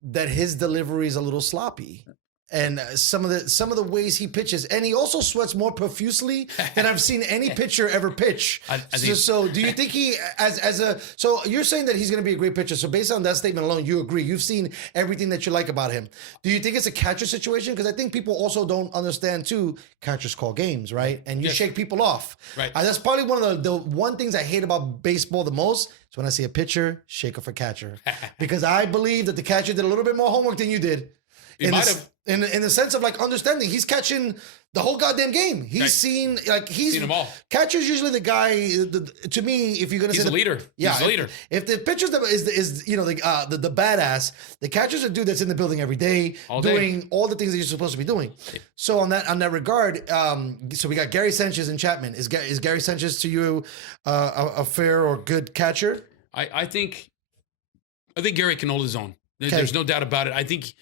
that his delivery is a little sloppy. And some of the ways he pitches, and he also sweats more profusely than I've seen any pitcher ever pitch. So do you think so you're saying that he's going to be a great pitcher. So based on that statement alone, you agree. You've seen everything that you like about him. Do you think it's a catcher situation? Because I think people also don't understand too, catchers call games, right? And you shake people off. Right. That's probably one of the one things I hate about baseball the most is when I see a pitcher shake off a catcher. Because I believe that the catcher did a little bit more homework than you did. in might the, have. in the sense of like understanding. He's catching the whole goddamn game. He's Right. seen Seen them all. Catcher's usually the guy. To me, if you're gonna He's say a leader. yeah, He's a leader. If the pitcher's is the badass, the catcher's a dude that's in the building every day, All day. doing all the things that you're supposed to be doing. So on that regard, so we got Gary Sanchez and Chapman. Is Gary Sanchez to you a fair or good catcher? I think Gary can hold his own. There's no doubt about it. I think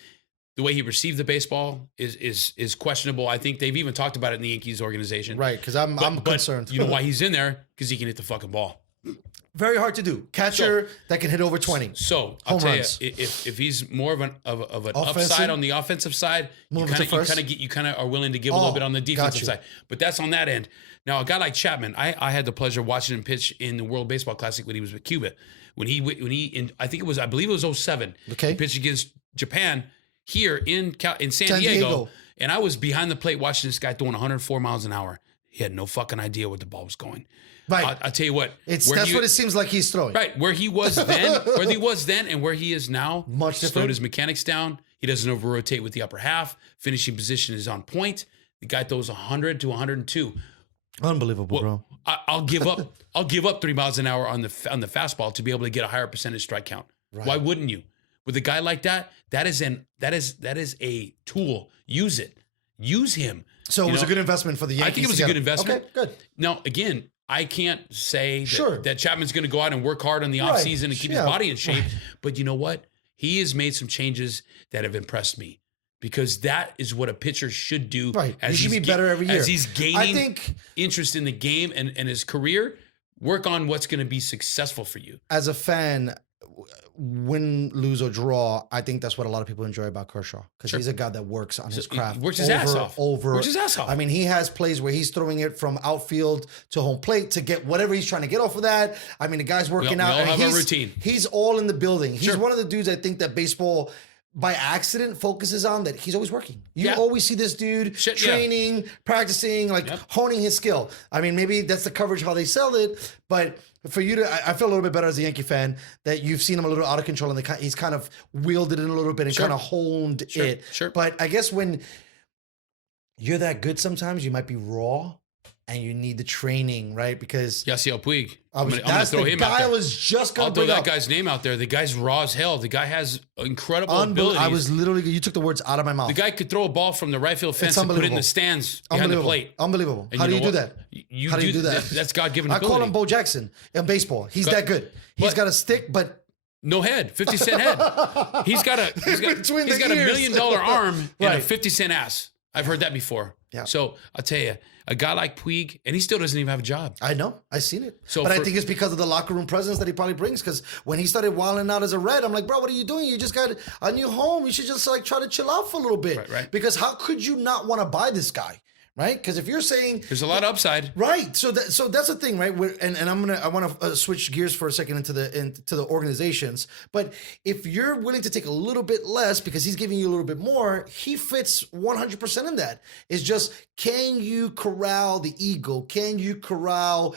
the way he received the baseball is questionable. I think they've even talked about it in the Yankees organization. Right, because I'm concerned. You know why he's in there? Because he can hit the fucking ball. Very hard to do. Catcher that can hit over 20. So I'll Home tell runs. you, if he's more of an Offensive? upside on the offensive side, you kind of are willing to give a little bit on the defensive side. But that's on that end. Now a guy like Chapman, I had the pleasure of watching him pitch in the World Baseball Classic when he was with Cuba. When he I believe it was 07. Okay. He pitched against Japan here in San Diego, and I was behind the plate watching this guy throwing 104 miles an hour. He had no fucking idea where the ball was going. Right. I'll tell you what. That's what it seems like he's throwing. Right. Where he was then, and where he is now. Much Slowed different. his mechanics down. He doesn't over-rotate with the upper half. Finishing position is on point. The guy throws 100 to 102. Unbelievable, bro. I'll give up. I'll give up 3 miles an hour on the fastball to be able to get a higher percentage strike count. Right. Why wouldn't you? With a guy like that, that is a tool. Use it. Use him. So it was a good investment for the Yankees. I think it was a good investment. Okay, good. Now, again, I can't say Sure. that Chapman's going to go out and work hard on the offseason and keep his body in shape. But you know what? He has made some changes that have impressed me because that is what a pitcher should do. Right. He should be better every year. As he's gaining interest in the game and his career, work on what's going to be successful for you. As a fan, win, lose, or draw, I think that's what a lot of people enjoy about Kershaw because he's a guy that works on his craft. He works his ass off. Works his ass off. I mean, he has plays where he's throwing it from outfield to home plate to get whatever he's trying to get off of that. I mean, the guy's working out. We all and have a routine. He's all in the building. He's Sure. one of the dudes I think that baseball by accident focuses on, that he's always working. You Yeah. always see this dude training, practicing, honing his skill. I mean, maybe that's the coverage how they sell it, but for you to, I feel a little bit better as a Yankee fan that you've seen him a little out of control and he's kind of wielded it a little bit and kind of honed it. Sure. But I guess when you're that good, sometimes you might be raw and you need the training, right? Because Yasiel Puig. I'm going to that's throw the him out guy there. I was just going I'll to throw bring that up. guy's name out there. The guy's raw as hell. The guy has incredible abilities. I was literally, you took the words out of my mouth. The guy could throw a ball from the right field fence and put it in the stands behind the plate. Unbelievable. And How do you know do what? that? How do you do that? That's God-given I ability. call him Bo Jackson in baseball. He's that good. He's got a stick, but no head, 50-cent head. He's got a Between the $1 ears. million arm and a Right. 50-cent ass. I've heard that before. Yeah. So I'll tell you, a guy like Puig, and he still doesn't even have a job. I know. I've seen it. So but I think it's because of the locker room presence that he probably brings. Because when he started wilding out as a Red, I'm like, bro, what are you doing? You just got a new home. You should just try to chill out for a little bit. Right. Because how could you not want to buy this guy? Right? Because if you're saying There's a lot of upside. right, so that's the thing, right? I want to switch gears for a second into the organizations. But if you're willing to take a little bit less because he's giving you a little bit more, he fits 100% in that. It's just, can you corral the ego? Can you corral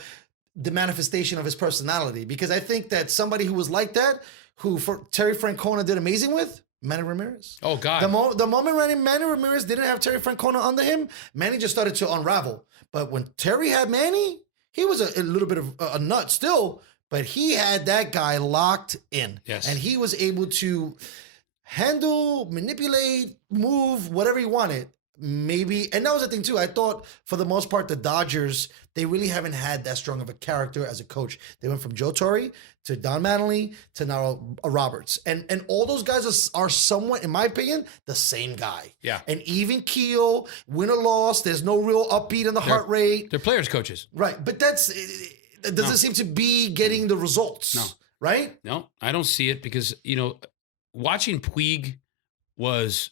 the manifestation of his personality? Because I think that somebody who was like that, who Terry Francona did amazing with. Manny Ramirez. Oh, God. The moment Manny Ramirez didn't have Terry Francona under him, Manny just started to unravel. But when Terry had Manny, he was a little bit of a nut still, but he had that guy locked in. Yes. And he was able to handle, manipulate, move, whatever he wanted. Maybe, and that was the thing too. I thought for the most part, the Dodgers, they really haven't had that strong of a character as a coach. They went from Joe Torre to Don Mattingly to now Roberts. And all those guys are somewhat, in my opinion, the same guy. Yeah. An even keel, win or loss. There's no real upbeat in the heart rate. They're players' coaches. Right. But it doesn't seem to be getting the results. No. Right? No, I don't see it because, watching Puig was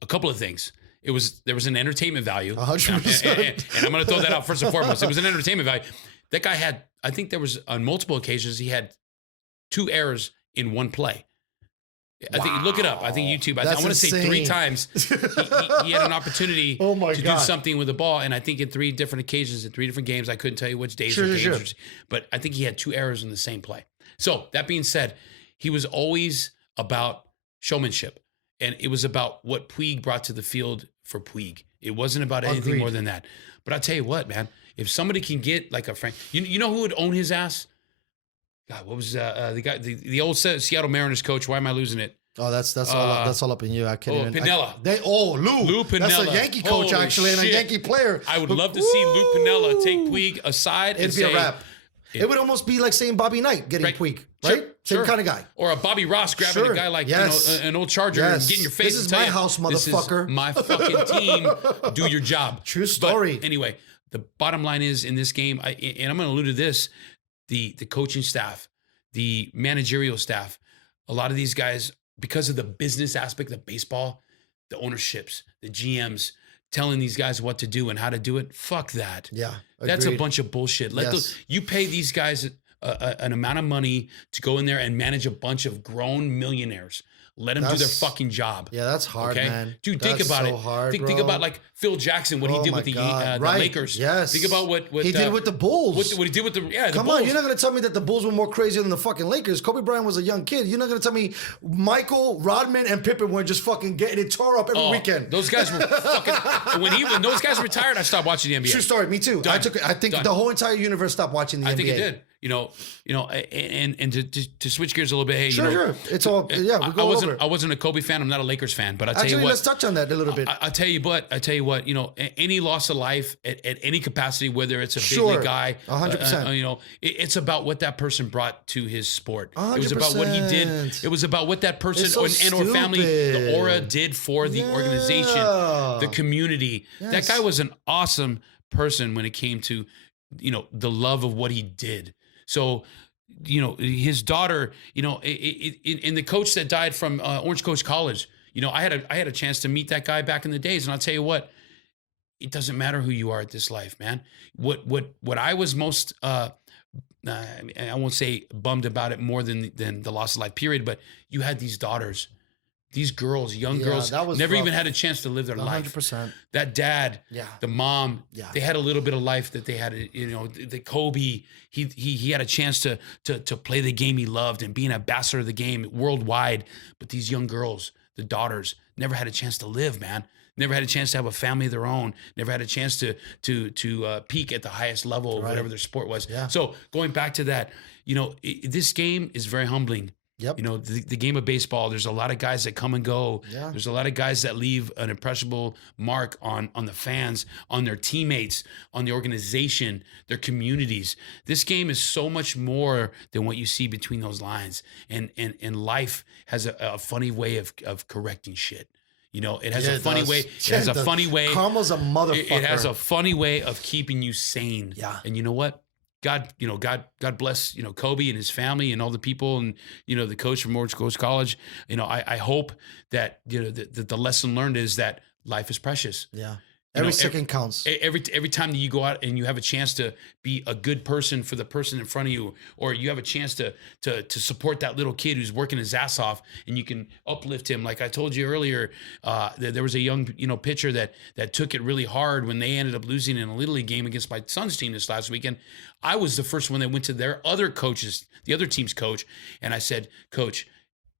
a couple of things. There was an entertainment value. 100%. And I'm going to throw that out first and foremost. It was an entertainment value. That guy had, I think there was on multiple occasions, he had 2 errors in one play. I think, look it up. I think YouTube, I want to say 3 times he had an opportunity to do something with the ball. And I think in 3 different occasions, in 3 different games, I couldn't tell you which days or games. But I think he had 2 errors in the same play. So that being said, he was always about showmanship. And it was about what Puig brought to the field for Puig. It wasn't about anything Agreed. more than that. But I'll tell you what, man, if somebody can get like a Frank, you know who would own his ass? God, what was the guy, the old Seattle Mariners coach? Why am I losing it? Oh, that's all up in you. I can't even. Pinella. Lou Pinella. That's a Yankee coach Holy actually, and a shit. Yankee player. I would love to see Lou Pinella take Puig aside and It'd be say, a wrap. It would almost be like saying Bobby Knight getting Right. Puig, Sure, right? Same sure. kind of guy. Or a Bobby Ross grabbing Sure. a guy like Yes. an old Charger and Yes. getting your face. This is and tell my you, house, "This is motherfucker." my fucking team. Do your job. True story. But anyway, the bottom line is in this game, and I'm going to allude to this: the coaching staff, the managerial staff, a lot of these guys, because of the business aspect of baseball, the ownerships, the GMs, telling these guys what to do and how to do it. Fuck that. Yeah, That's a agreed. bunch of bullshit. Yes. You pay these guys an amount of money to go in there and manage a bunch of grown millionaires. Let them do their That's- fucking job. Yeah, that's hard, Okay, man. dude, think That's about so it. Hard, think bro. about like Phil Jackson, what he Oh did my with the God. Right. Lakers. Yes. Think about what he did with the Bulls. What he did with the Come Bulls. on, you're not going to tell me that the Bulls were more crazy than the fucking Lakers. Kobe Bryant was a young kid. You're not going to tell me Michael, Rodman, and Pippen were just fucking getting it tore up every weekend. Those guys were fucking. When those guys retired, I stopped watching the NBA. True story. Me too. Done. I think Done. the whole entire universe stopped watching the NBA. I think it did. You know, and to switch gears a little bit. Hey, Sure, you know, sure. It's all yeah. We go over. I wasn't a Kobe fan. I'm not a Lakers fan, but I tell Actually, you what. let's touch on that a little bit. I tell you what. You know, any loss of life at any capacity, whether it's a big Sure. league guy, 100%. you know, it's about what that person brought to his sport. It was about what he did. 100%. It was about what that person It's so or family, the stupid. aura did for the organization, the community. That Yes. guy was an awesome person when it came to, you know, the love of what he did. So, you know, his daughter, you know, and the coach that died from Orange Coast College, you know, I had a chance to meet that guy back in the days, and I'll tell you what, it doesn't matter who you are at this life, man. What I was most I won't say bummed about it more than the loss of life period, but you had these daughters, these girls, young Yeah, girls, that was never rough. even had a chance to live their life. 100%. That dad, Yeah. the mom, Yeah. they had a little bit of life that they had. You know, the Kobe, he had a chance to play the game he loved and be an ambassador of the game worldwide. But these young girls, the daughters, never had a chance to live, man. Never had a chance to have a family of their own. Never had a chance to peak at the highest level of whatever their sport was. Yeah. So going back to that, you know, this game is very humbling. Yep. You know, the game of baseball, there's a lot of guys that come and go. Yeah. There's a lot of guys that leave an impressionable mark on the fans, on their teammates, on the organization, their communities. This game is so much more than what you see between those lines. And life has a funny way of correcting shit. You know, it has Yeah, a it funny does. way. It has a funny way. Karma's a motherfucker. It has a funny way of keeping you sane. Yeah. And you know what? God bless, you know, Kobe and his family and all the people and, you know, the coach from Orange Coast College. You know, I hope that, you know, the lesson learned is that life is precious. Yeah. You know, Every second counts. Every time that you go out and you have a chance to be a good person for the person in front of you, or you have a chance to support that little kid who's working his ass off, and you can uplift him. Like I told you earlier, there was a young, you know, pitcher that took it really hard when they ended up losing in a Little League game against my son's team this last weekend. I was the first one that went to their other coaches, the other team's coach, and I said, Coach,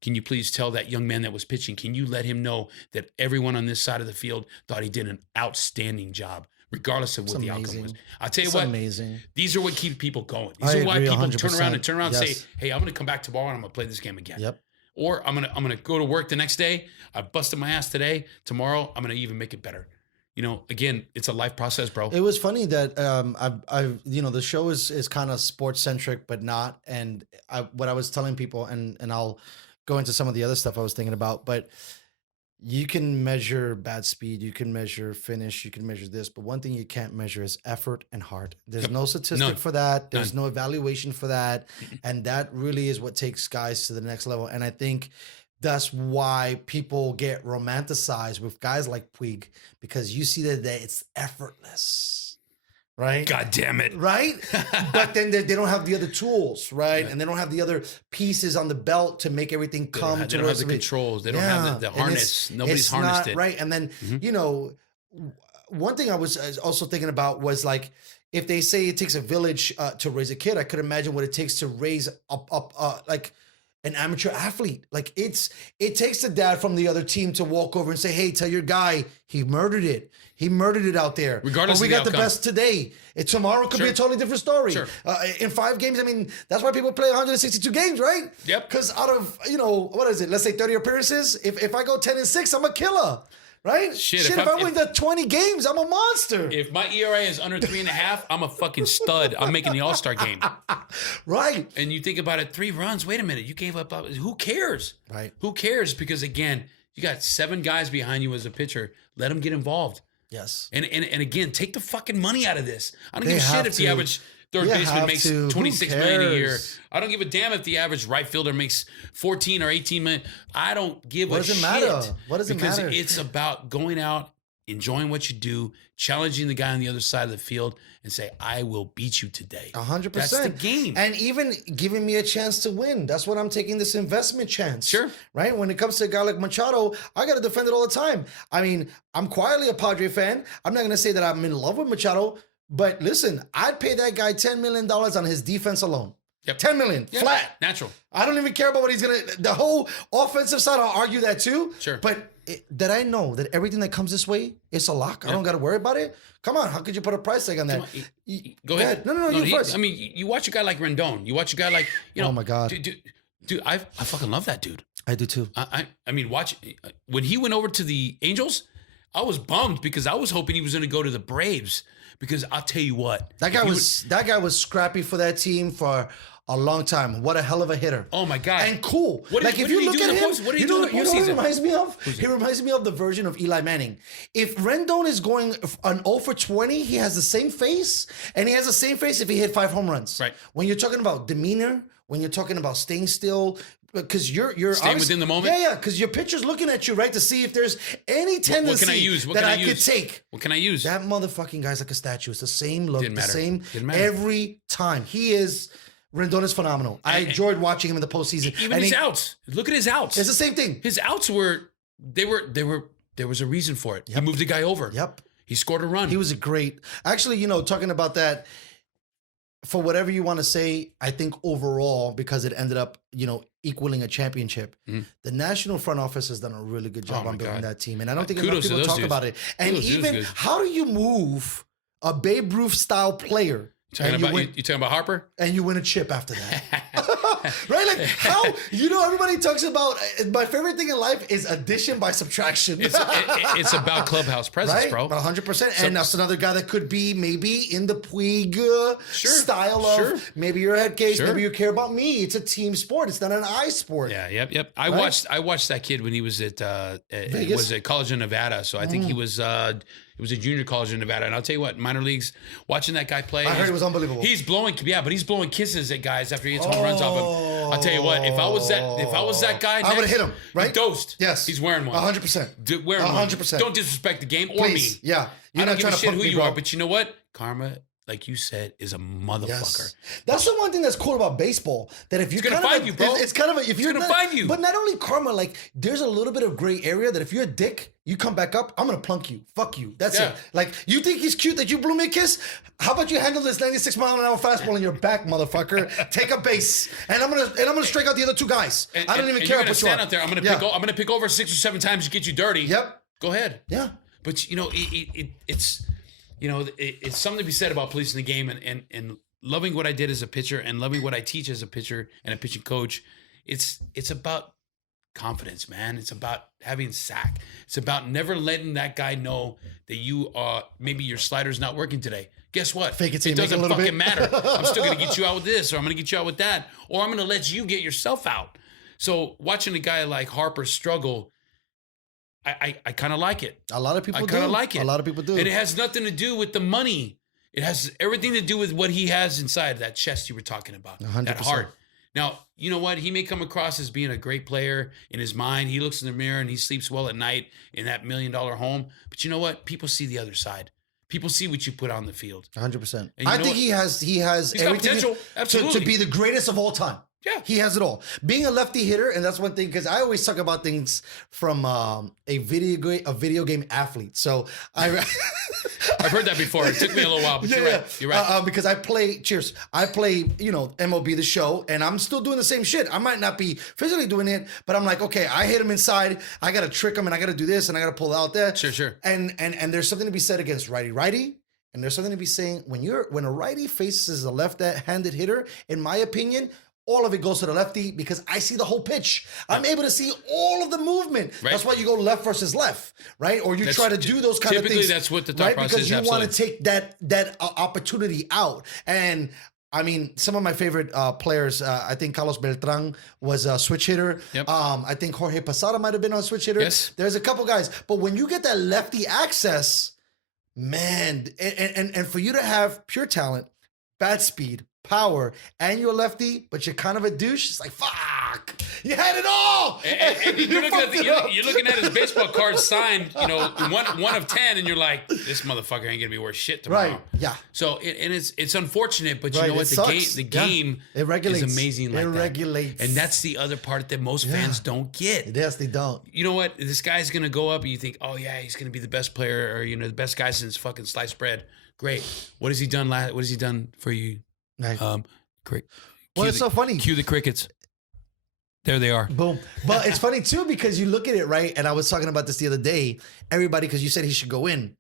can you please tell that young man that was pitching, can you let him know that everyone on this side of the field thought he did an outstanding job, regardless of what the outcome was? I'll tell you It's what, amazing. these are what keep people going. These I are why agree people 100%. turn around and Yes. say, hey, I'm going to come back tomorrow and I'm going to play this game again. Yep. Or I'm gonna go to work the next day. I busted my ass today. Tomorrow, I'm going to even make it better. You know, again, it's a life process, bro. It was funny that I've you know, the show is kind of sports centric, but not. And what I was telling people, and I'll go into some of the other stuff I was thinking about, but you can measure bat speed, you can measure finish, you can measure this, but one thing you can't measure is effort and heart. There's no statistic None. for that. There's None. no evaluation for that. And that really is what takes guys to the next level. And I think that's why people get romanticized with guys like Puig, because you see that it's effortless, right? God damn it. Right? But then they don't have the other tools, right? And they don't have the other pieces on the belt to make everything come They to don't have the where- controls. They don't have the and harness. Nobody's it's harnessed not it. right. And then, you know, one thing I was also thinking about was like, if they say it takes a village to raise a kid, I could imagine what it takes to raise up like an amateur athlete. Like it takes the dad from the other team to walk over and say, hey, tell your guy he murdered it. He murdered it out there. Regardless but we of the got the outcome. best today. Tomorrow could be a totally different story. Sure. In 5 games, I mean, that's why people play 162 games, right? Yep. Because out of, what is it? Let's say 30 appearances. If I go 10-6, I'm a killer. Right? Shit, if I win the 20 games, I'm a monster. If my ERA is under 3.5, I'm a fucking stud. I'm making the All-Star game. Right. And you think about it, 3 runs. Wait a minute, you gave up. Who cares? Right. Who cares? Because again, you got 7 guys behind you as a pitcher. Let them get involved. Yes. And again, take the fucking money out of this. I don't They give a shit have if the to. average third You baseman have makes to. Who 26 million a year. cares? I don't give a damn if the average right fielder makes 14 or 18 million. I don't give What a does it shit. matter? What does it because matter? it's about going out, enjoying what you do, challenging the guy on the other side of the field, and say, I will beat you today. 100%. That's the game. And even giving me a chance to win. That's what I'm taking this investment chance. Sure. Right? When it comes to a guy like Machado, I got to defend it all the time. I mean, I'm quietly a Padre fan. I'm not going to say that I'm in love with Machado, but listen, I'd pay that guy $10 million on his defense alone. Yep. $10 million, Yeah, flat. Natural. I don't even care about what he's going to, the whole offensive side, I'll argue that too. Sure. But that I know that everything that comes this way, it's a lock. I don't got to worry about it. Come on, how could you put a price tag on that? Go ahead. No, you first. I mean, you watch a guy like Rendon. You watch a guy like, Oh my God. Dude, I fucking love that dude. I do too. I mean, watch when he went over to the Angels, I was bummed because I was hoping he was going to go to the Braves. Because I'll tell you what, That guy was scrappy for that team for a long time. What a hell of a hitter. Oh my God. And cool. What did he do in the post? What did he do in the you know what postseason? he reminds me of? He reminds me of the version of Eli Manning. If Rendon is going an 0 for 20, he has the same face, and he has the same face if he hit 5 home runs. Right. When you're talking about demeanor, when you're talking about staying still, because you're Staying within the moment? Yeah, because your pitcher's looking at you, right, to see if there's any tendency What can I use? What that can I I could use? take. What can I use? That motherfucking guy's like a statue. It's the same look, Didn't the matter. same Didn't matter. every time. Rendon is phenomenal. I enjoyed watching him in the postseason. Even And his outs. Look at his outs. It's the same thing. His outs there was a reason for it. He moved the guy over. Yep. He scored a run. He was a great. Actually, talking about that, for whatever you want to say, I think overall, because it ended up, equaling a championship, the national front office has done a really good job Oh, my on building God. that team. And I don't think enough Kudos to people those talk dudes. about it. And Kudos to those even, dudes. how do you move a Babe Ruth style player you talking about Harper? and you win a chip after that? Right? Like how, everybody talks about, my favorite thing in life is addition by subtraction. It's about clubhouse presence, Right? bro. 100%. And that's another guy that could be maybe in the Puig style of, Sure. maybe you're a head case, Sure. maybe you care about me. It's a team sport. It's not an eye sport. Yeah, yep. I watched that kid when he was at College of Nevada. So I think he was a junior college in Nevada. And I'll tell you what, minor leagues, watching that guy play, I heard it was unbelievable. He's blowing kisses at guys after he hits home runs off him. I'll tell you what, if I was that guy, I would've hit him, right? He dosed. Yes. He's wearing one. 100%. Wearing 100%. one. Don't disrespect the game or Please. me. Yeah. You're I don't not give trying a to shit punk who me, you bro. are, but you know what? Karma, like you said, is a motherfucker. Yes. That's the one thing that's cool about baseball. That if you're gonna kind of find you, bro. It's kind of if you're gonna not, find you. But not only karma, like there's a little bit of gray area that if you're a dick, you come back up, I'm gonna plunk you. Fuck you. That's Yeah. it. Like you think he's cute that you blew me a kiss? How about you handle this 96-mile-an-hour fastball in your back, motherfucker? Take a base, and I'm gonna strike out the other 2 guys. I don't even care about what you stand are. out there. I'm gonna pick over 6 or 7 times to get you dirty. Yep. Go ahead. Yeah. But it's something to be said about policing the game and loving what I did as a pitcher and loving what I teach as a pitcher and a pitching coach. It's about confidence, man. It's about having sack. It's about never letting that guy know that you maybe your slider's not working today. Guess what? Fake it till you make it a doesn't little fucking bit. matter. I'm still gonna get you out with this, or I'm gonna get you out with that, or I'm gonna let you get yourself out. So watching a guy like Harper struggle, I kind of like it. A lot of people I do. kind of like it. A lot of people do. And it has nothing to do with the money. It has everything to do with what he has inside that chest you were talking about, 100%. that heart. Now, you know what? He may come across as being a great player in his mind. He looks in the mirror and he sleeps well at night in that $1 million home. But you know what? People see the other side. People see what you put on the field. 100%. And you I know think what? he has He's got everything potential. Absolutely. to be the greatest of all time. Yeah. He has it all. Being a lefty hitter, and that's one thing, because I always talk about things from a video game athlete. So I've heard that before. It took me a little while, but you're right. You're right. Because I play MLB The Show, and I'm still doing the same shit. I might not be physically doing it, but I'm like, okay, I hit him inside. I got to trick him, and I got to do this, and I got to pull out that. Sure. And there's something to be said against righty. And there's something to be saying when a righty faces a left-handed hitter, in my opinion, all of it goes to the lefty because I see the whole pitch. I'm able to see all of the movement. Right. That's why you go left versus left, right? Or you try to do those kind of things. Typically, that's what the thought process is. Because you want to take that opportunity out. And I mean, some of my favorite players, I think Carlos Beltran was a switch hitter. Yep. I think Jorge Posada might have been a switch hitter. Yes. There's a couple guys. But when you get that lefty access, man, and for you to have pure talent, bad speed, power, and you're a lefty, but you're kind of a douche, it's like, fuck, you had it all. And you're looking at his baseball card signed, one of 10, and you're like, this motherfucker ain't gonna be worth shit tomorrow. Right. Yeah. So it's unfortunate, but you Right, know what? The game it regulates. is amazing like it that. regulates. And that's the other part that most fans don't get. Yes, they don't. You know what? This guy's gonna go up, and you think, oh yeah, he's gonna be the best player, or the best guy since fucking sliced bread. Great. What has he done? What has he done for you? Right. Great. Well, it's so funny. Cue the crickets. There they are. Boom. But it's funny too because you look at it, right? And I was talking about this the other day. Everybody, because you said he should go in.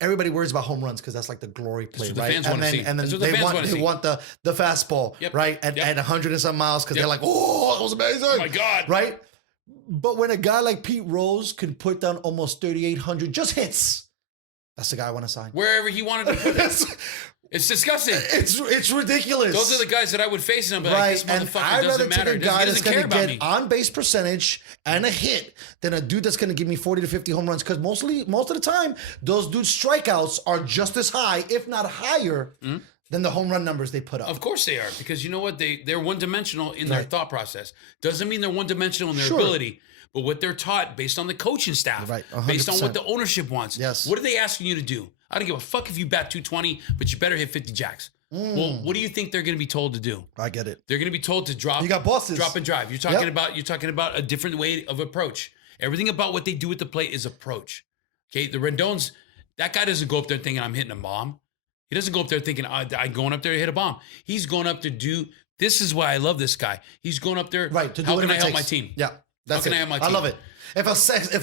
Everybody worries about home runs because that's like the glory play, the right? fans want to see. And then they want the fastball, Yep. right? At 100 and some miles because they're like, oh, that was amazing. Oh my God. Right? But when a guy like Pete Rose can put down almost 3,800 just hits, that's the guy I want to sign. Wherever he wanted to put it. It's disgusting. It's ridiculous. Those are the guys that I would face, and I'm like, this motherfucker doesn't matter. I'd rather take a guy that's going to get me. on base percentage and a hit than a dude that's going to give me 40 to 50 home runs. Because most of the time, those dudes' strikeouts are just as high, if not higher, than the home run numbers they put up. Of course they are, because you know what? They're one-dimensional in their thought process. Doesn't mean they're one-dimensional in their ability, but what they're taught based on the coaching staff, Right, based on what the ownership wants. Yes. What are they asking you to do? I don't give a fuck if you bat 220, but you better hit 50 jacks. Well, what do you think they're going to be told to do? I get it. They're going to be told to drop. You got bosses. Drop and drive. You're talking about a different way of approach. Everything about what they do at the plate is approach. Okay, the Rendon's, that guy doesn't go up there thinking I'm hitting a bomb. He doesn't go up there thinking I'm going up there to hit a bomb. He's going up to do. This is why I love this guy. He's going up there. Right. To do how can whatever I it help takes. my team? Yeah. That's How can it. I help my team? I love it. If a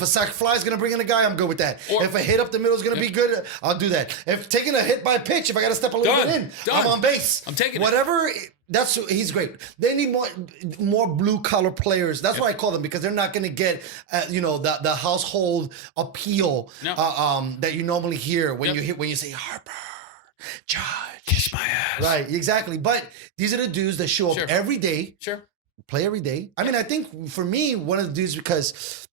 sack fly is going to bring in a guy, I'm good with that. Or- if a hit up the middle is going to be good, I'll do that. If taking a hit by pitch, if I got to step a little bit in, I'm on base. I'm taking whatever. He's great. They need more blue collar players. That's what I call them because they're not going to get the household appeal that you normally hear when you say Harper, Judge, Kiss my ass. Right, exactly. But these are the dudes that show up every day. Sure. Play every day. I mean, I think for me, one of the dudes, because,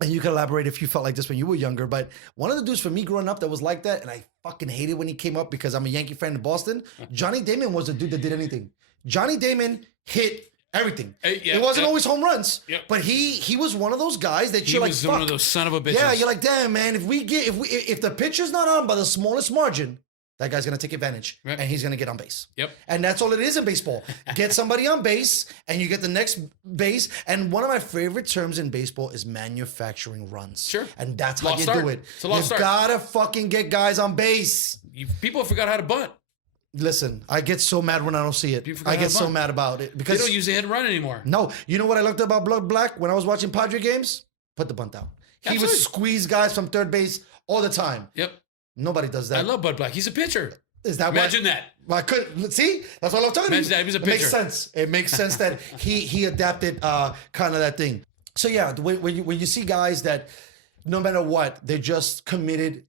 and you can elaborate if you felt like this when you were younger, but one of the dudes for me growing up that was like that, and I fucking hated when he came up because I'm a Yankee fan in Boston, Johnny Damon was the dude that did anything. Johnny Damon hit everything. It wasn't always home runs, but he was one of those guys that you're like, fuck. He was one of those son of a bitches. Yeah, you're like, damn, man, if the pitcher's not on by the smallest margin, that guy's going to take advantage, and he's going to get on base. Yep. And that's all it is in baseball. Get somebody on base, and you get the next base. And one of my favorite terms in baseball is manufacturing runs. Sure. And that's how you start. do it. It's a lost You've start. got to fucking get guys on base. People forgot how to bunt. Listen, I get so mad when I don't see it. I get so mad about it. Because they don't use the hit and run anymore. No. You know what I loved about Blood Black when I was watching Padre games? Put the bunt out. He would squeeze guys from third base all the time. Yep. Nobody does that. I love Bud Black. He's a pitcher. Is that Imagine that. I could see. That's what I'm talking about. Imagine that. He was a pitcher. It makes sense. It makes sense that he adapted kind of that thing. So yeah, when you see guys that no matter what, they're just committed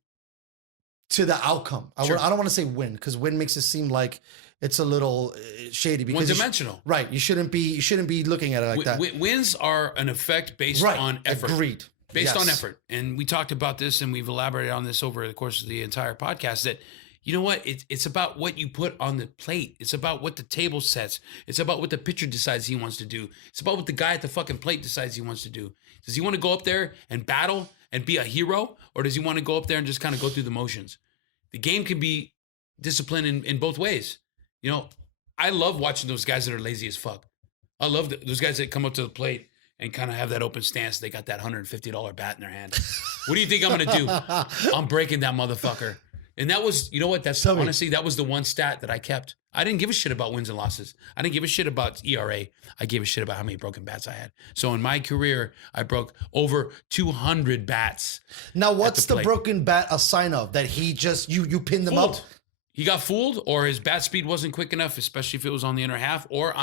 to the outcome. Sure. I don't want to say win because win makes it seem like it's a little shady. Because one-dimensional. Right. You shouldn't be looking at it like that. Wins are an effect based on effort. Agreed. Based on effort. And we talked about this and we've elaborated on this over the course of the entire podcast that, you know what? It's about what you put on the plate. It's about what the table sets. It's about what the pitcher decides he wants to do. It's about what the guy at the fucking plate decides he wants to do. Does he want to go up there and battle and be a hero? Or does he want to go up there and just kind of go through the motions? The game can be disciplined in both ways. You know, I love watching those guys that are lazy as fuck. I love those guys that come up to the plate and kind of have that open stance. They got that $150 bat in their hand. What do you think I'm going to do? I'm breaking that motherfucker. And that was, you know what? That's honestly, that was the one stat that I kept. I didn't give a shit about wins and losses. I didn't give a shit about ERA. I gave a shit about how many broken bats I had. So in my career, I broke over 200 bats. Now, what's the broken bat a sign of? That he just, you pinned them up? He got fooled, or his bat speed wasn't quick enough, especially if it was on the inner half, or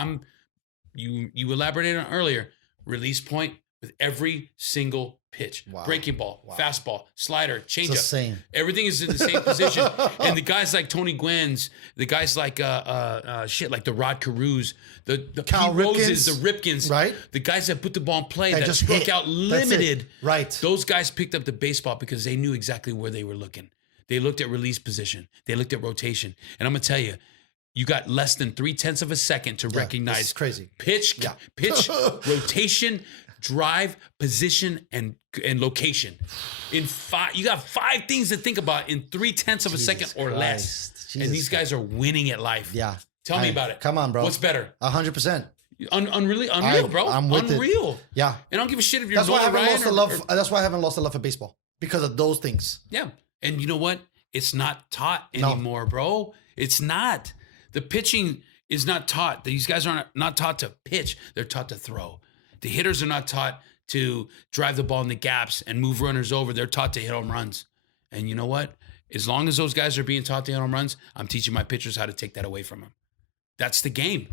you elaborated on earlier, release point with every single pitch. Wow. Breaking ball, fastball, slider, changeup. Everything is in the same position. And the guys like Tony Gwynn's, the guys like like the Rod Carews, the Pete Roses, the Ripkins, right? The guys that put the ball in play that just struck out limited. Right. Those guys picked up the baseball because they knew exactly where they were looking. They looked at release position. They looked at rotation. And I'm going to tell you, you got less than 0.3 of a second to recognize crazy. Pitch, rotation, drive, position, and location. You got 5 things to think about in 0.3 of a second or less. And these guys are winning at life. Yeah. Tell me about it. Come on, bro. What's better? 100%. Unreal, bro. I'm unreal. It. Yeah. And I don't give a shit if you're that's why I haven't lost the love. That's why I haven't lost the love for baseball. Because of those things. Yeah. And you know what? It's not taught anymore, bro. It's not. The pitching is not taught. These guys are not taught to pitch. They're taught to throw. The hitters are not taught to drive the ball in the gaps and move runners over. They're taught to hit home runs. And you know what? As long as those guys are being taught to hit home runs, I'm teaching my pitchers how to take that away from them. That's the game.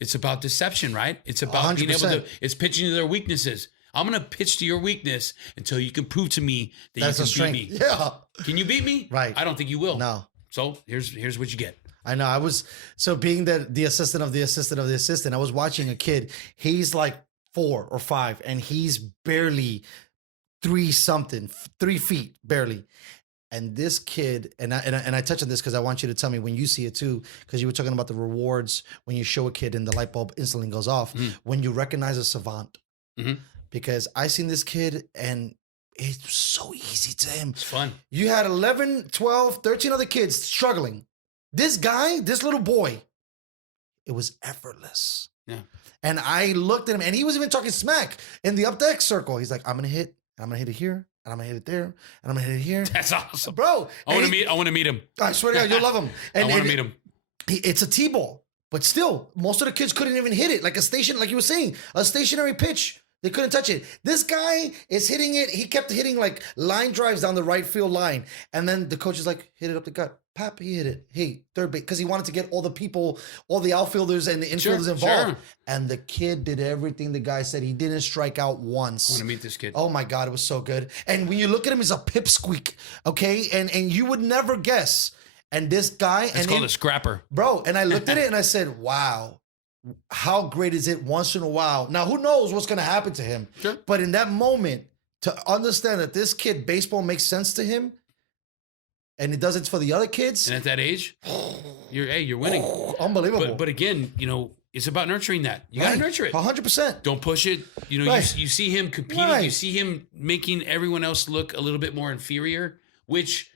It's about deception, right? It's about 100%. Being able to, it's pitching to their weaknesses. I'm going to pitch to your weakness until you can prove to me that you can beat me. Yeah. Can you beat me? Right. I don't think you will. No. So here's what you get. I know. Being the assistant of the assistant of the assistant, I was watching a kid. He's like 4 or 5, and he's barely 3 feet, barely. And this kid, and I touch on this because I want you to tell me when you see it too, because you were talking about the rewards when you show a kid and the light bulb instantly goes off. Mm-hmm. When you recognize a savant. Mm-hmm. Because I seen this kid and it's so easy to him. It's fun. You had 11, 12, 13 other kids struggling. This guy, this little boy, it was effortless. Yeah. And I looked at him and he was even talking smack in the up deck circle. He's like, I'm going to hit it here. And I'm going to hit it there. And I'm going to hit it here. That's awesome. Bro. I want to meet him. I swear to God, you'll love him. And, I want to meet him. It's a T-ball. But still, most of the kids couldn't even hit it. Like you were saying, a stationary pitch. They couldn't touch it. This guy is hitting it. He kept hitting like line drives down the right field line. And then the coach is like, hit it up the gut. Pap, he hit it. Hey, third base. Because he wanted to get all the people, all the outfielders and the infielders involved. Sure. And the kid did everything the guy said. He didn't strike out once. I want to meet this kid. Oh my God, it was so good. And when you look at him, he's a pipsqueak. Okay? And you would never guess. And this guy. It's called a scrapper. Bro, and I looked at it and I said, wow. How great is it once in a while? Now, who knows what's going to happen to him? Sure. But in that moment, to understand that this kid, baseball makes sense to him, and it does it for the other kids. And at that age, you're winning. Unbelievable. But again, it's about nurturing that. You got to nurture it. 100%. Don't push it. You see him competing. Right. You see him making everyone else look a little bit more inferior, which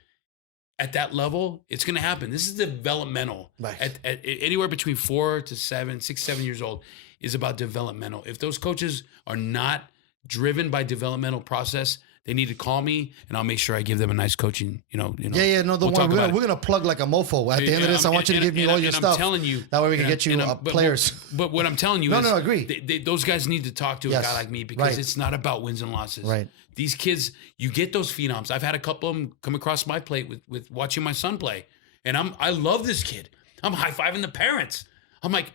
at that level, it's going to happen. This is developmental. Right. At anywhere between 4 to 7, 6, 7 years old is about developmental. If those coaches are not driven by developmental process, they need to call me, and I'll make sure I give them a nice coaching. No, we're gonna plug like a mofo at the end of this. I want you to give me all your stuff. I'm telling you that way we can get you players. But what I'm telling you is, agree. Those guys need to talk to a guy like me because it's not about wins and losses. Right. These kids, you get those phenoms. I've had a couple of them come across my plate with watching my son play, and I love this kid. I'm high fiving the parents. I'm like,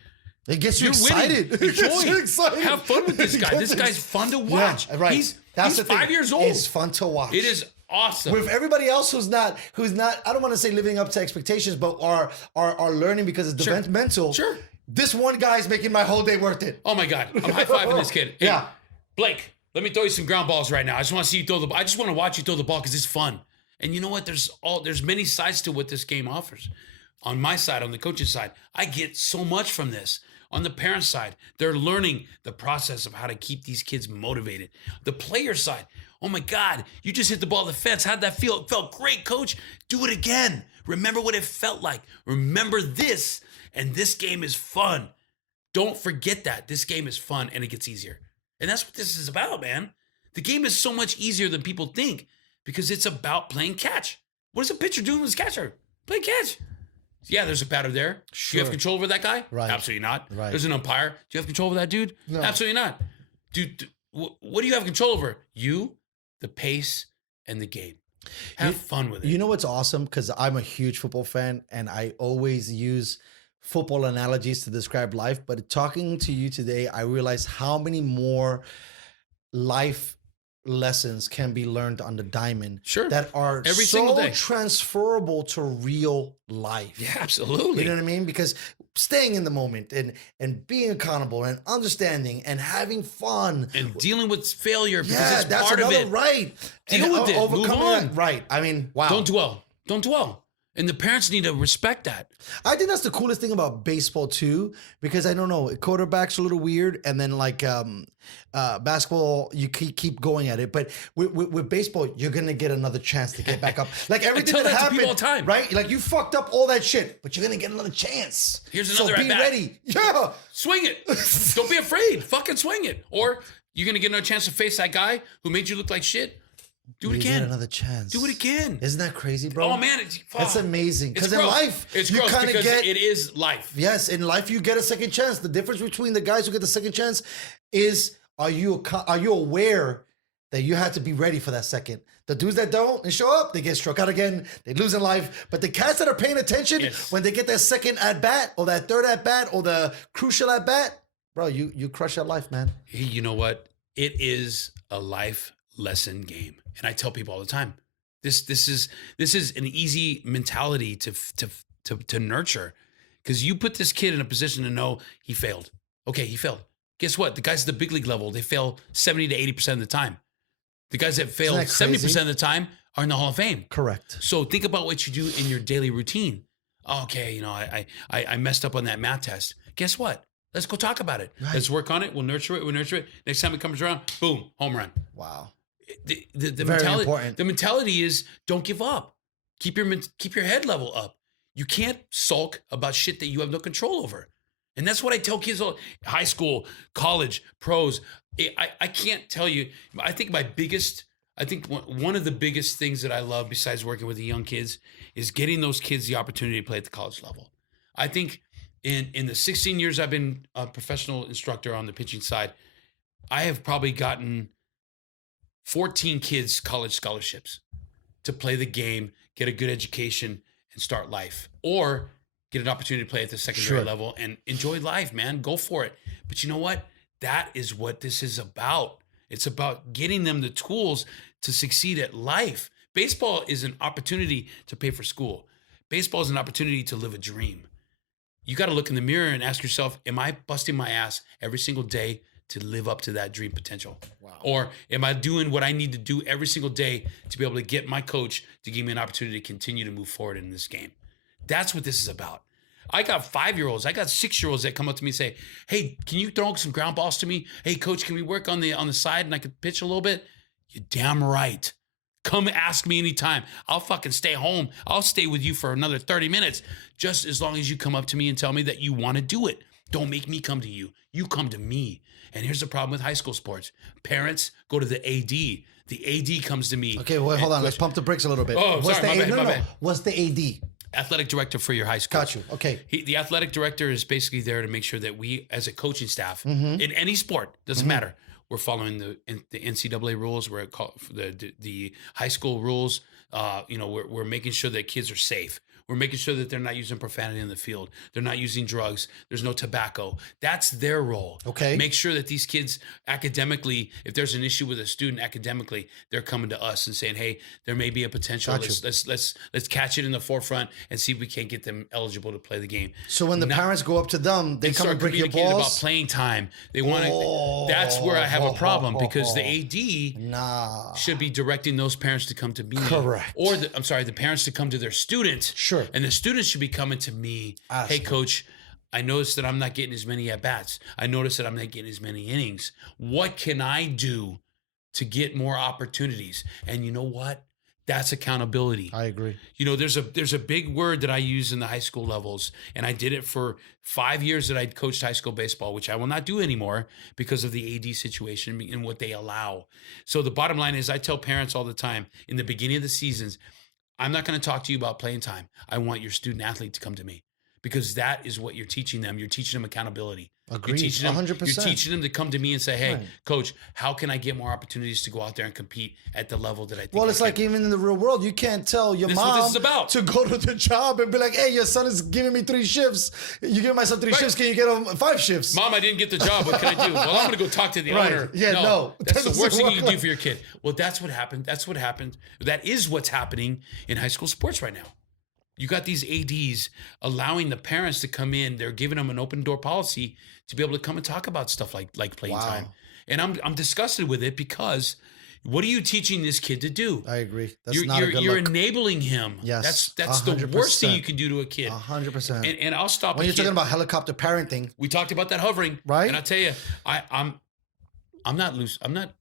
it gets you excited. Enjoy. Have fun with this guy. This guy's fun to watch. Yeah, right. He's 5 years old. It's fun to watch. It is awesome. With everybody else who's not, I don't want to say living up to expectations, but are learning because it's mental. Sure. This one guy is making my whole day worth it. Oh my God. I'm high-fiving this kid. Hey, yeah. Blake, let me throw you some ground balls right now. I just want to see you throw the ball. I just want to watch you throw the ball because it's fun. And you know what? There's many sides to what this game offers. On my side, on the coaching side, I get so much from this. On the parent side, they're learning the process of how to keep these kids motivated. The player side, oh my God, you just hit the ball at the fence. How'd that feel? It felt great, coach. Do it again. Remember what it felt like. Remember this, and this game is fun. Don't forget that. This game is fun and it gets easier. And that's what this is about, man. The game is so much easier than people think because it's about playing catch. What does a pitcher do with his catcher? Play catch. Yeah, there's a batter there. Sure. Do you have control over that guy? Right. Absolutely not. Right. There's an umpire. Do you have control over that dude? No. Absolutely not. Dude, what do you have control over? You, the pace, and the game. Have fun with it. You know what's awesome? Because I'm a huge football fan and I always use football analogies to describe life. But talking to you today, I realize how many more life lessons can be learned on the diamond that are every single day transferable to real life. Yeah, absolutely. You know what I mean? Because staying in the moment and being accountable and understanding and having fun and dealing with failure because it's that's part of another it. Right. Deal and with it. Overcoming Move on. that. Right. I mean, wow. Don't dwell. And the parents need to respect that. I think that's the coolest thing about baseball too, because I don't know, quarterback's a little weird, and then like basketball, you keep going at it. But with baseball, you're gonna get another chance to get back up. Like everything tell that that to happened, people all the time. right? Like you fucked up all that shit, but you're gonna get another chance. Here's another So be at-bat. ready. Yeah. Swing it. Don't be afraid. Fucking swing it. Or you're gonna get another chance to face that guy who made you look like shit. Do it You again. get another chance. Do it again. Isn't that crazy, bro? Oh man, That's amazing. Because in life, it's you gross kind of because get it is life. Yes, in life you get a second chance. The difference between the guys who get the second chance is are you aware that you have to be ready for that second? The dudes that don't and show up, they get struck out again. They lose in life. But the cats that are paying attention, when they get that second at bat or that third at bat or the crucial at bat, bro, you crush that life, man. Hey, you know what? It is a life lesson game, and I tell people all the time, this is an easy mentality to nurture, because you put this kid in a position to know he failed. Okay, he failed. Guess what? The guys at the big league level, they fail 70 to 80% of the time. The guys that fail 70% of the time are in the Hall of Fame. Correct. So think about what you do in your daily routine. Okay, you know, I messed up on that math test. Guess what? Let's go talk about it. Right. Let's work on it. We'll nurture it. Next time it comes around, boom, home run. Wow. The Very mentality, important. The mentality is don't give up. Keep your head level up. You can't sulk about shit that you have no control over. And that's what I tell kids all high school, college, pros. I can't tell you. I think one of the biggest things that I love besides working with the young kids is getting those kids the opportunity to play at the college level. I think in the 16 years I've been a professional instructor on the pitching side, I have probably gotten 14 kids college scholarships to play the game, get a good education, and start life. Or get an opportunity to play at the secondary level and enjoy life, man. Go for it. But you know what? That is what this is about. It's about getting them the tools to succeed at life. Baseball is an opportunity to pay for school. Baseball is an opportunity to live a dream. You got to look in the mirror and ask yourself, am I busting my ass every single day to live up to that dream potential? Wow. Or am I doing what I need to do every single day to be able to get my coach to give me an opportunity to continue to move forward in this game? That's what this is about. I got 5-year-olds, I got 6-year-olds that come up to me and say, hey, can you throw some ground balls to me? Hey, coach, can we work on the side and I could pitch a little bit? You're damn right. Come ask me anytime. I'll fucking stay home. I'll stay with you for another 30 minutes, just as long as you come up to me and tell me that you want to do it. Don't make me come to you. You come to me. And here's the problem with high school sports. Parents go to the AD. The AD comes to me. Okay, well, hold on. Let's pump the brakes a little bit. Oh, What's sorry, the my bad. What's the AD? Athletic director for your high school. Got you. Okay. The athletic director is basically there to make sure that we, as a coaching staff, in any sport, doesn't matter, we're following the NCAA rules. We're the high school rules. We're making sure that kids are safe. We're making sure that they're not using profanity in the field. They're not using drugs. There's no tobacco. That's their role. Okay. Make sure that these kids academically, if there's an issue with a student academically, they're coming to us and saying, hey, there may be a potential. Let's catch it in the forefront and see if we can't get them eligible to play the game. So when the parents go up to them, they come and break your communicating balls? about playing time. They want to. That's where I have a problem because the AD should be directing those parents to come to me. Correct. Or the parents to come to their student. Sure. And the students should be coming to me. Hey, coach, I noticed that I'm not getting as many at bats. I noticed that I'm not getting as many innings. What can I do to get more opportunities? And you know what? That's accountability. I agree. You know, there's a big word that I use in the high school levels, and I did it for 5 years that I coached high school baseball, which I will not do anymore because of the AD situation and what they allow. So the bottom line is, I tell parents all the time in the beginning of the seasons, I'm not going to talk to you about playing time. I want your student athlete to come to me, because that is what you're teaching them. You're teaching them accountability. Agreed. You're teaching them, 100%. You're teaching them to come to me and say, hey, Right. coach, how can I get more opportunities to go out there and compete at the level that I think Well, I it's can? like even in the real world, you can't tell your This is what mom this is about. to go to the job and be like, hey, your son is giving me 3 shifts. You give my son 3 shifts, can you get him 5 shifts? Mom, I didn't get the job. What can I do? Well, I'm going to go talk to the Right. owner. Yeah, no. That's the That worst thing doesn't you can work do for your kid. Well, that's what happened. That's what happened. That is what's happening in high school sports right now. You got these ADs allowing the parents to come in. They're giving them an open door policy to be able to come and talk about stuff like playing Wow. time. And I'm disgusted with it, because what are you teaching this kid to do? I agree. That's You're, not a good you're look. enabling him. Yes, That's the worst thing 100%. you can do to a kid. 100%. And I'll stop. When a you're kid. talking about helicopter parenting, We talked about that hovering, Right. And I'll tell you, I'm not loose. I'm not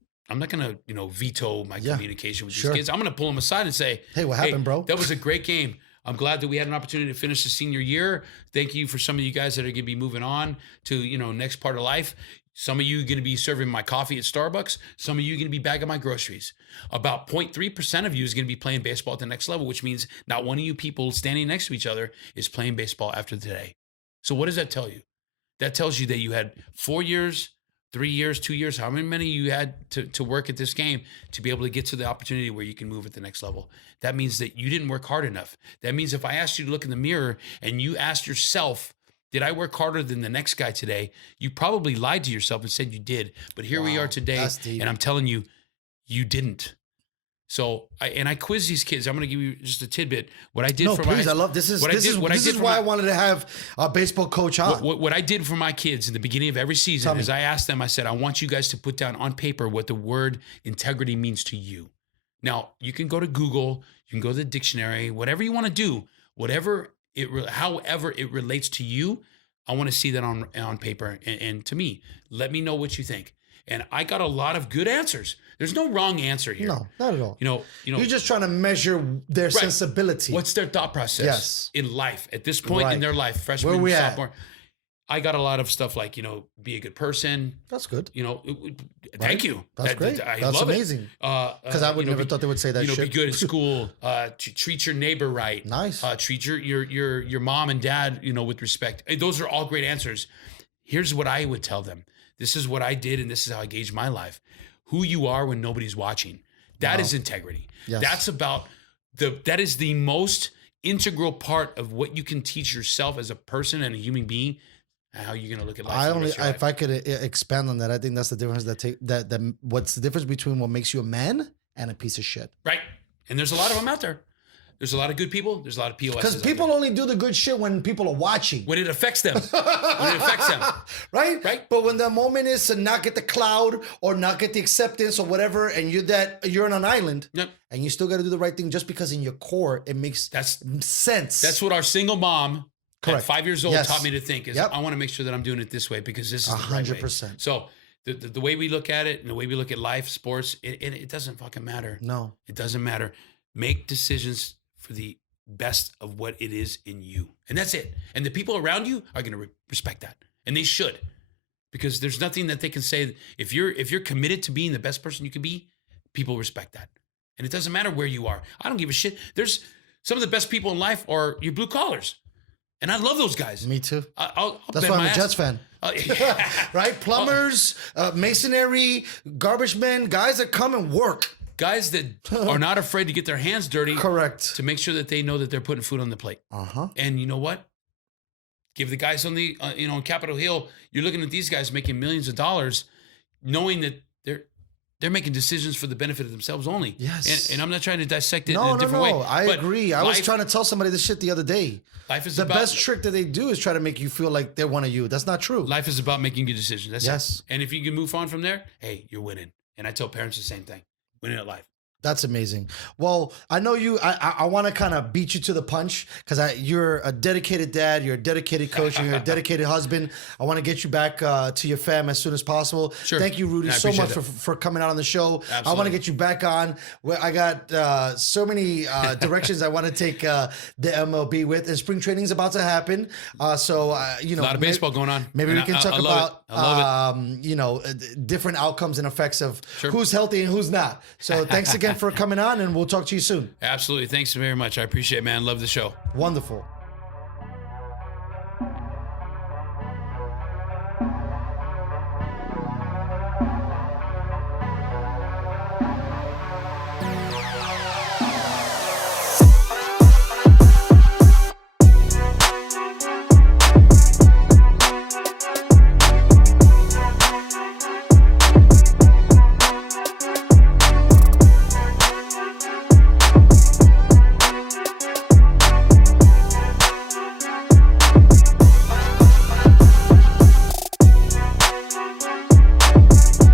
gonna veto my Yeah. communication with Sure. these kids. I'm gonna pull them aside and say, Hey, what happened, bro? That was a great game. I'm glad that we had an opportunity to finish the senior year. Thank you for some of you guys that are gonna be moving on to next part of life. Some of you are going to be serving my coffee at Starbucks. Some of you are going to be bagging my groceries. About 0.3% of you is going to be playing baseball at the next level, which means not one of you people standing next to each other is playing baseball after today. So what does that tell you? That tells you that you had 4 years, 3 years, 2 years, however many you had to work at this game to be able to get to the opportunity where you can move at the next level. That means that you didn't work hard enough. That means if I asked you to look in the mirror and you asked yourself, did I work harder than the next guy today? You probably lied to yourself and said you did. But here we Wow, are today, that's deep. and I'm telling you, you didn't. So I quiz these kids. I'm going to give you just a tidbit. What I did no, for please, my I love this. Is what I this did- is what I this did is for why my- I wanted to have a baseball coach on. what I did for my kids in the beginning of every season Tell me. is I asked them, I said, I want you guys to put down on paper what the word integrity means to you. Now, you can go to Google, you can go to the dictionary, whatever you want to do, however it relates to you, I want to see that on paper. And to me, let me know what you think. And I got a lot of good answers. There's no wrong answer here. No, not at all. You're just trying to measure their Right. sensibility. What's their thought process Yes. in life at this point in Right. their life, freshman, Where we at? sophomore. I got a lot of stuff like, be a good person. That's good. Thank you. That's great. I That's love amazing. it. Because I would never thought they would say that Be shit. good at school. To treat your neighbor right. Nice. Treat your mom and dad, with respect. Those are all great answers. Here's what I would tell them. This is what I did, and this is how I gauged my life. Who you are when nobody's watching. That is integrity. Yes. That's about that is the most integral part of what you can teach yourself as a person and a human being. How you're going to look at life. If I could expand on that, I think that's the difference. That what's the difference between what makes you a man and a piece of shit? Right. And there's a lot of them out there. There's a lot of good people. There's a lot of POS. Because people only do the good shit when people are watching. When it affects them. When it affects them. Right? Right. But when the moment is to not get the cloud or not get the acceptance or whatever, and you're on an island, Yep. and you still got to do the right thing just because in your core it makes sense. That's what our single mom Correct. at 5 years old Yes. taught me to think is Yep. I want to make sure that I'm doing it this way because this is the right way. 100%. So the way we look at it and the way we look at life, sports, it doesn't fucking matter. No. It doesn't matter. Make decisions for the best of what it is in you. And that's it. And the people around you are going to respect that. And they should. Because there's nothing that they can say. If you're committed to being the best person you can be, people respect that. And it doesn't matter where you are. I don't give a shit. There's some of the best people in life are your blue collars. And I love those guys. Me too. I'll That's bet why I'm my a ass- Jets fan. Yeah. Right? Plumbers, masonry, garbage men, guys that come and work. Guys that are not afraid to get their hands dirty. Correct. To make sure that they know that they're putting food on the plate. Uh-huh. And you know what? Give the guys on the, on Capitol Hill, you're looking at these guys making millions of dollars, knowing that they're making decisions for the benefit of themselves only. Yes. And I'm not trying to dissect it in No, a different way. I but agree. I was life- trying to tell somebody this shit the other day. Life is The about, best trick that they do is try to make you feel like they're one of you. That's not true. Life is about making good decisions. That's Yes. it. And if you can move on from there, hey, you're winning. And I tell parents the same thing. Winning at life. That's amazing. Well, I know you. I want to kind of beat you to the punch because you're a dedicated dad. You're a dedicated coach. And you're a dedicated husband. I want to get you back to your fam as soon as possible. Sure. Thank you, Rudy, I so much appreciate for coming out on the show. Absolutely. I want to get you back on. I got so many directions I want to take the MLB with, and spring training is about to happen. So you know, A lot of baseball going on. Maybe And we can I talk love it. I love about you know, different outcomes and effects of Sure. who's healthy and who's not. So thanks again for coming on, and we'll talk to you soon. Absolutely. Thanks very much. I appreciate it, man. Love the show. Wonderful.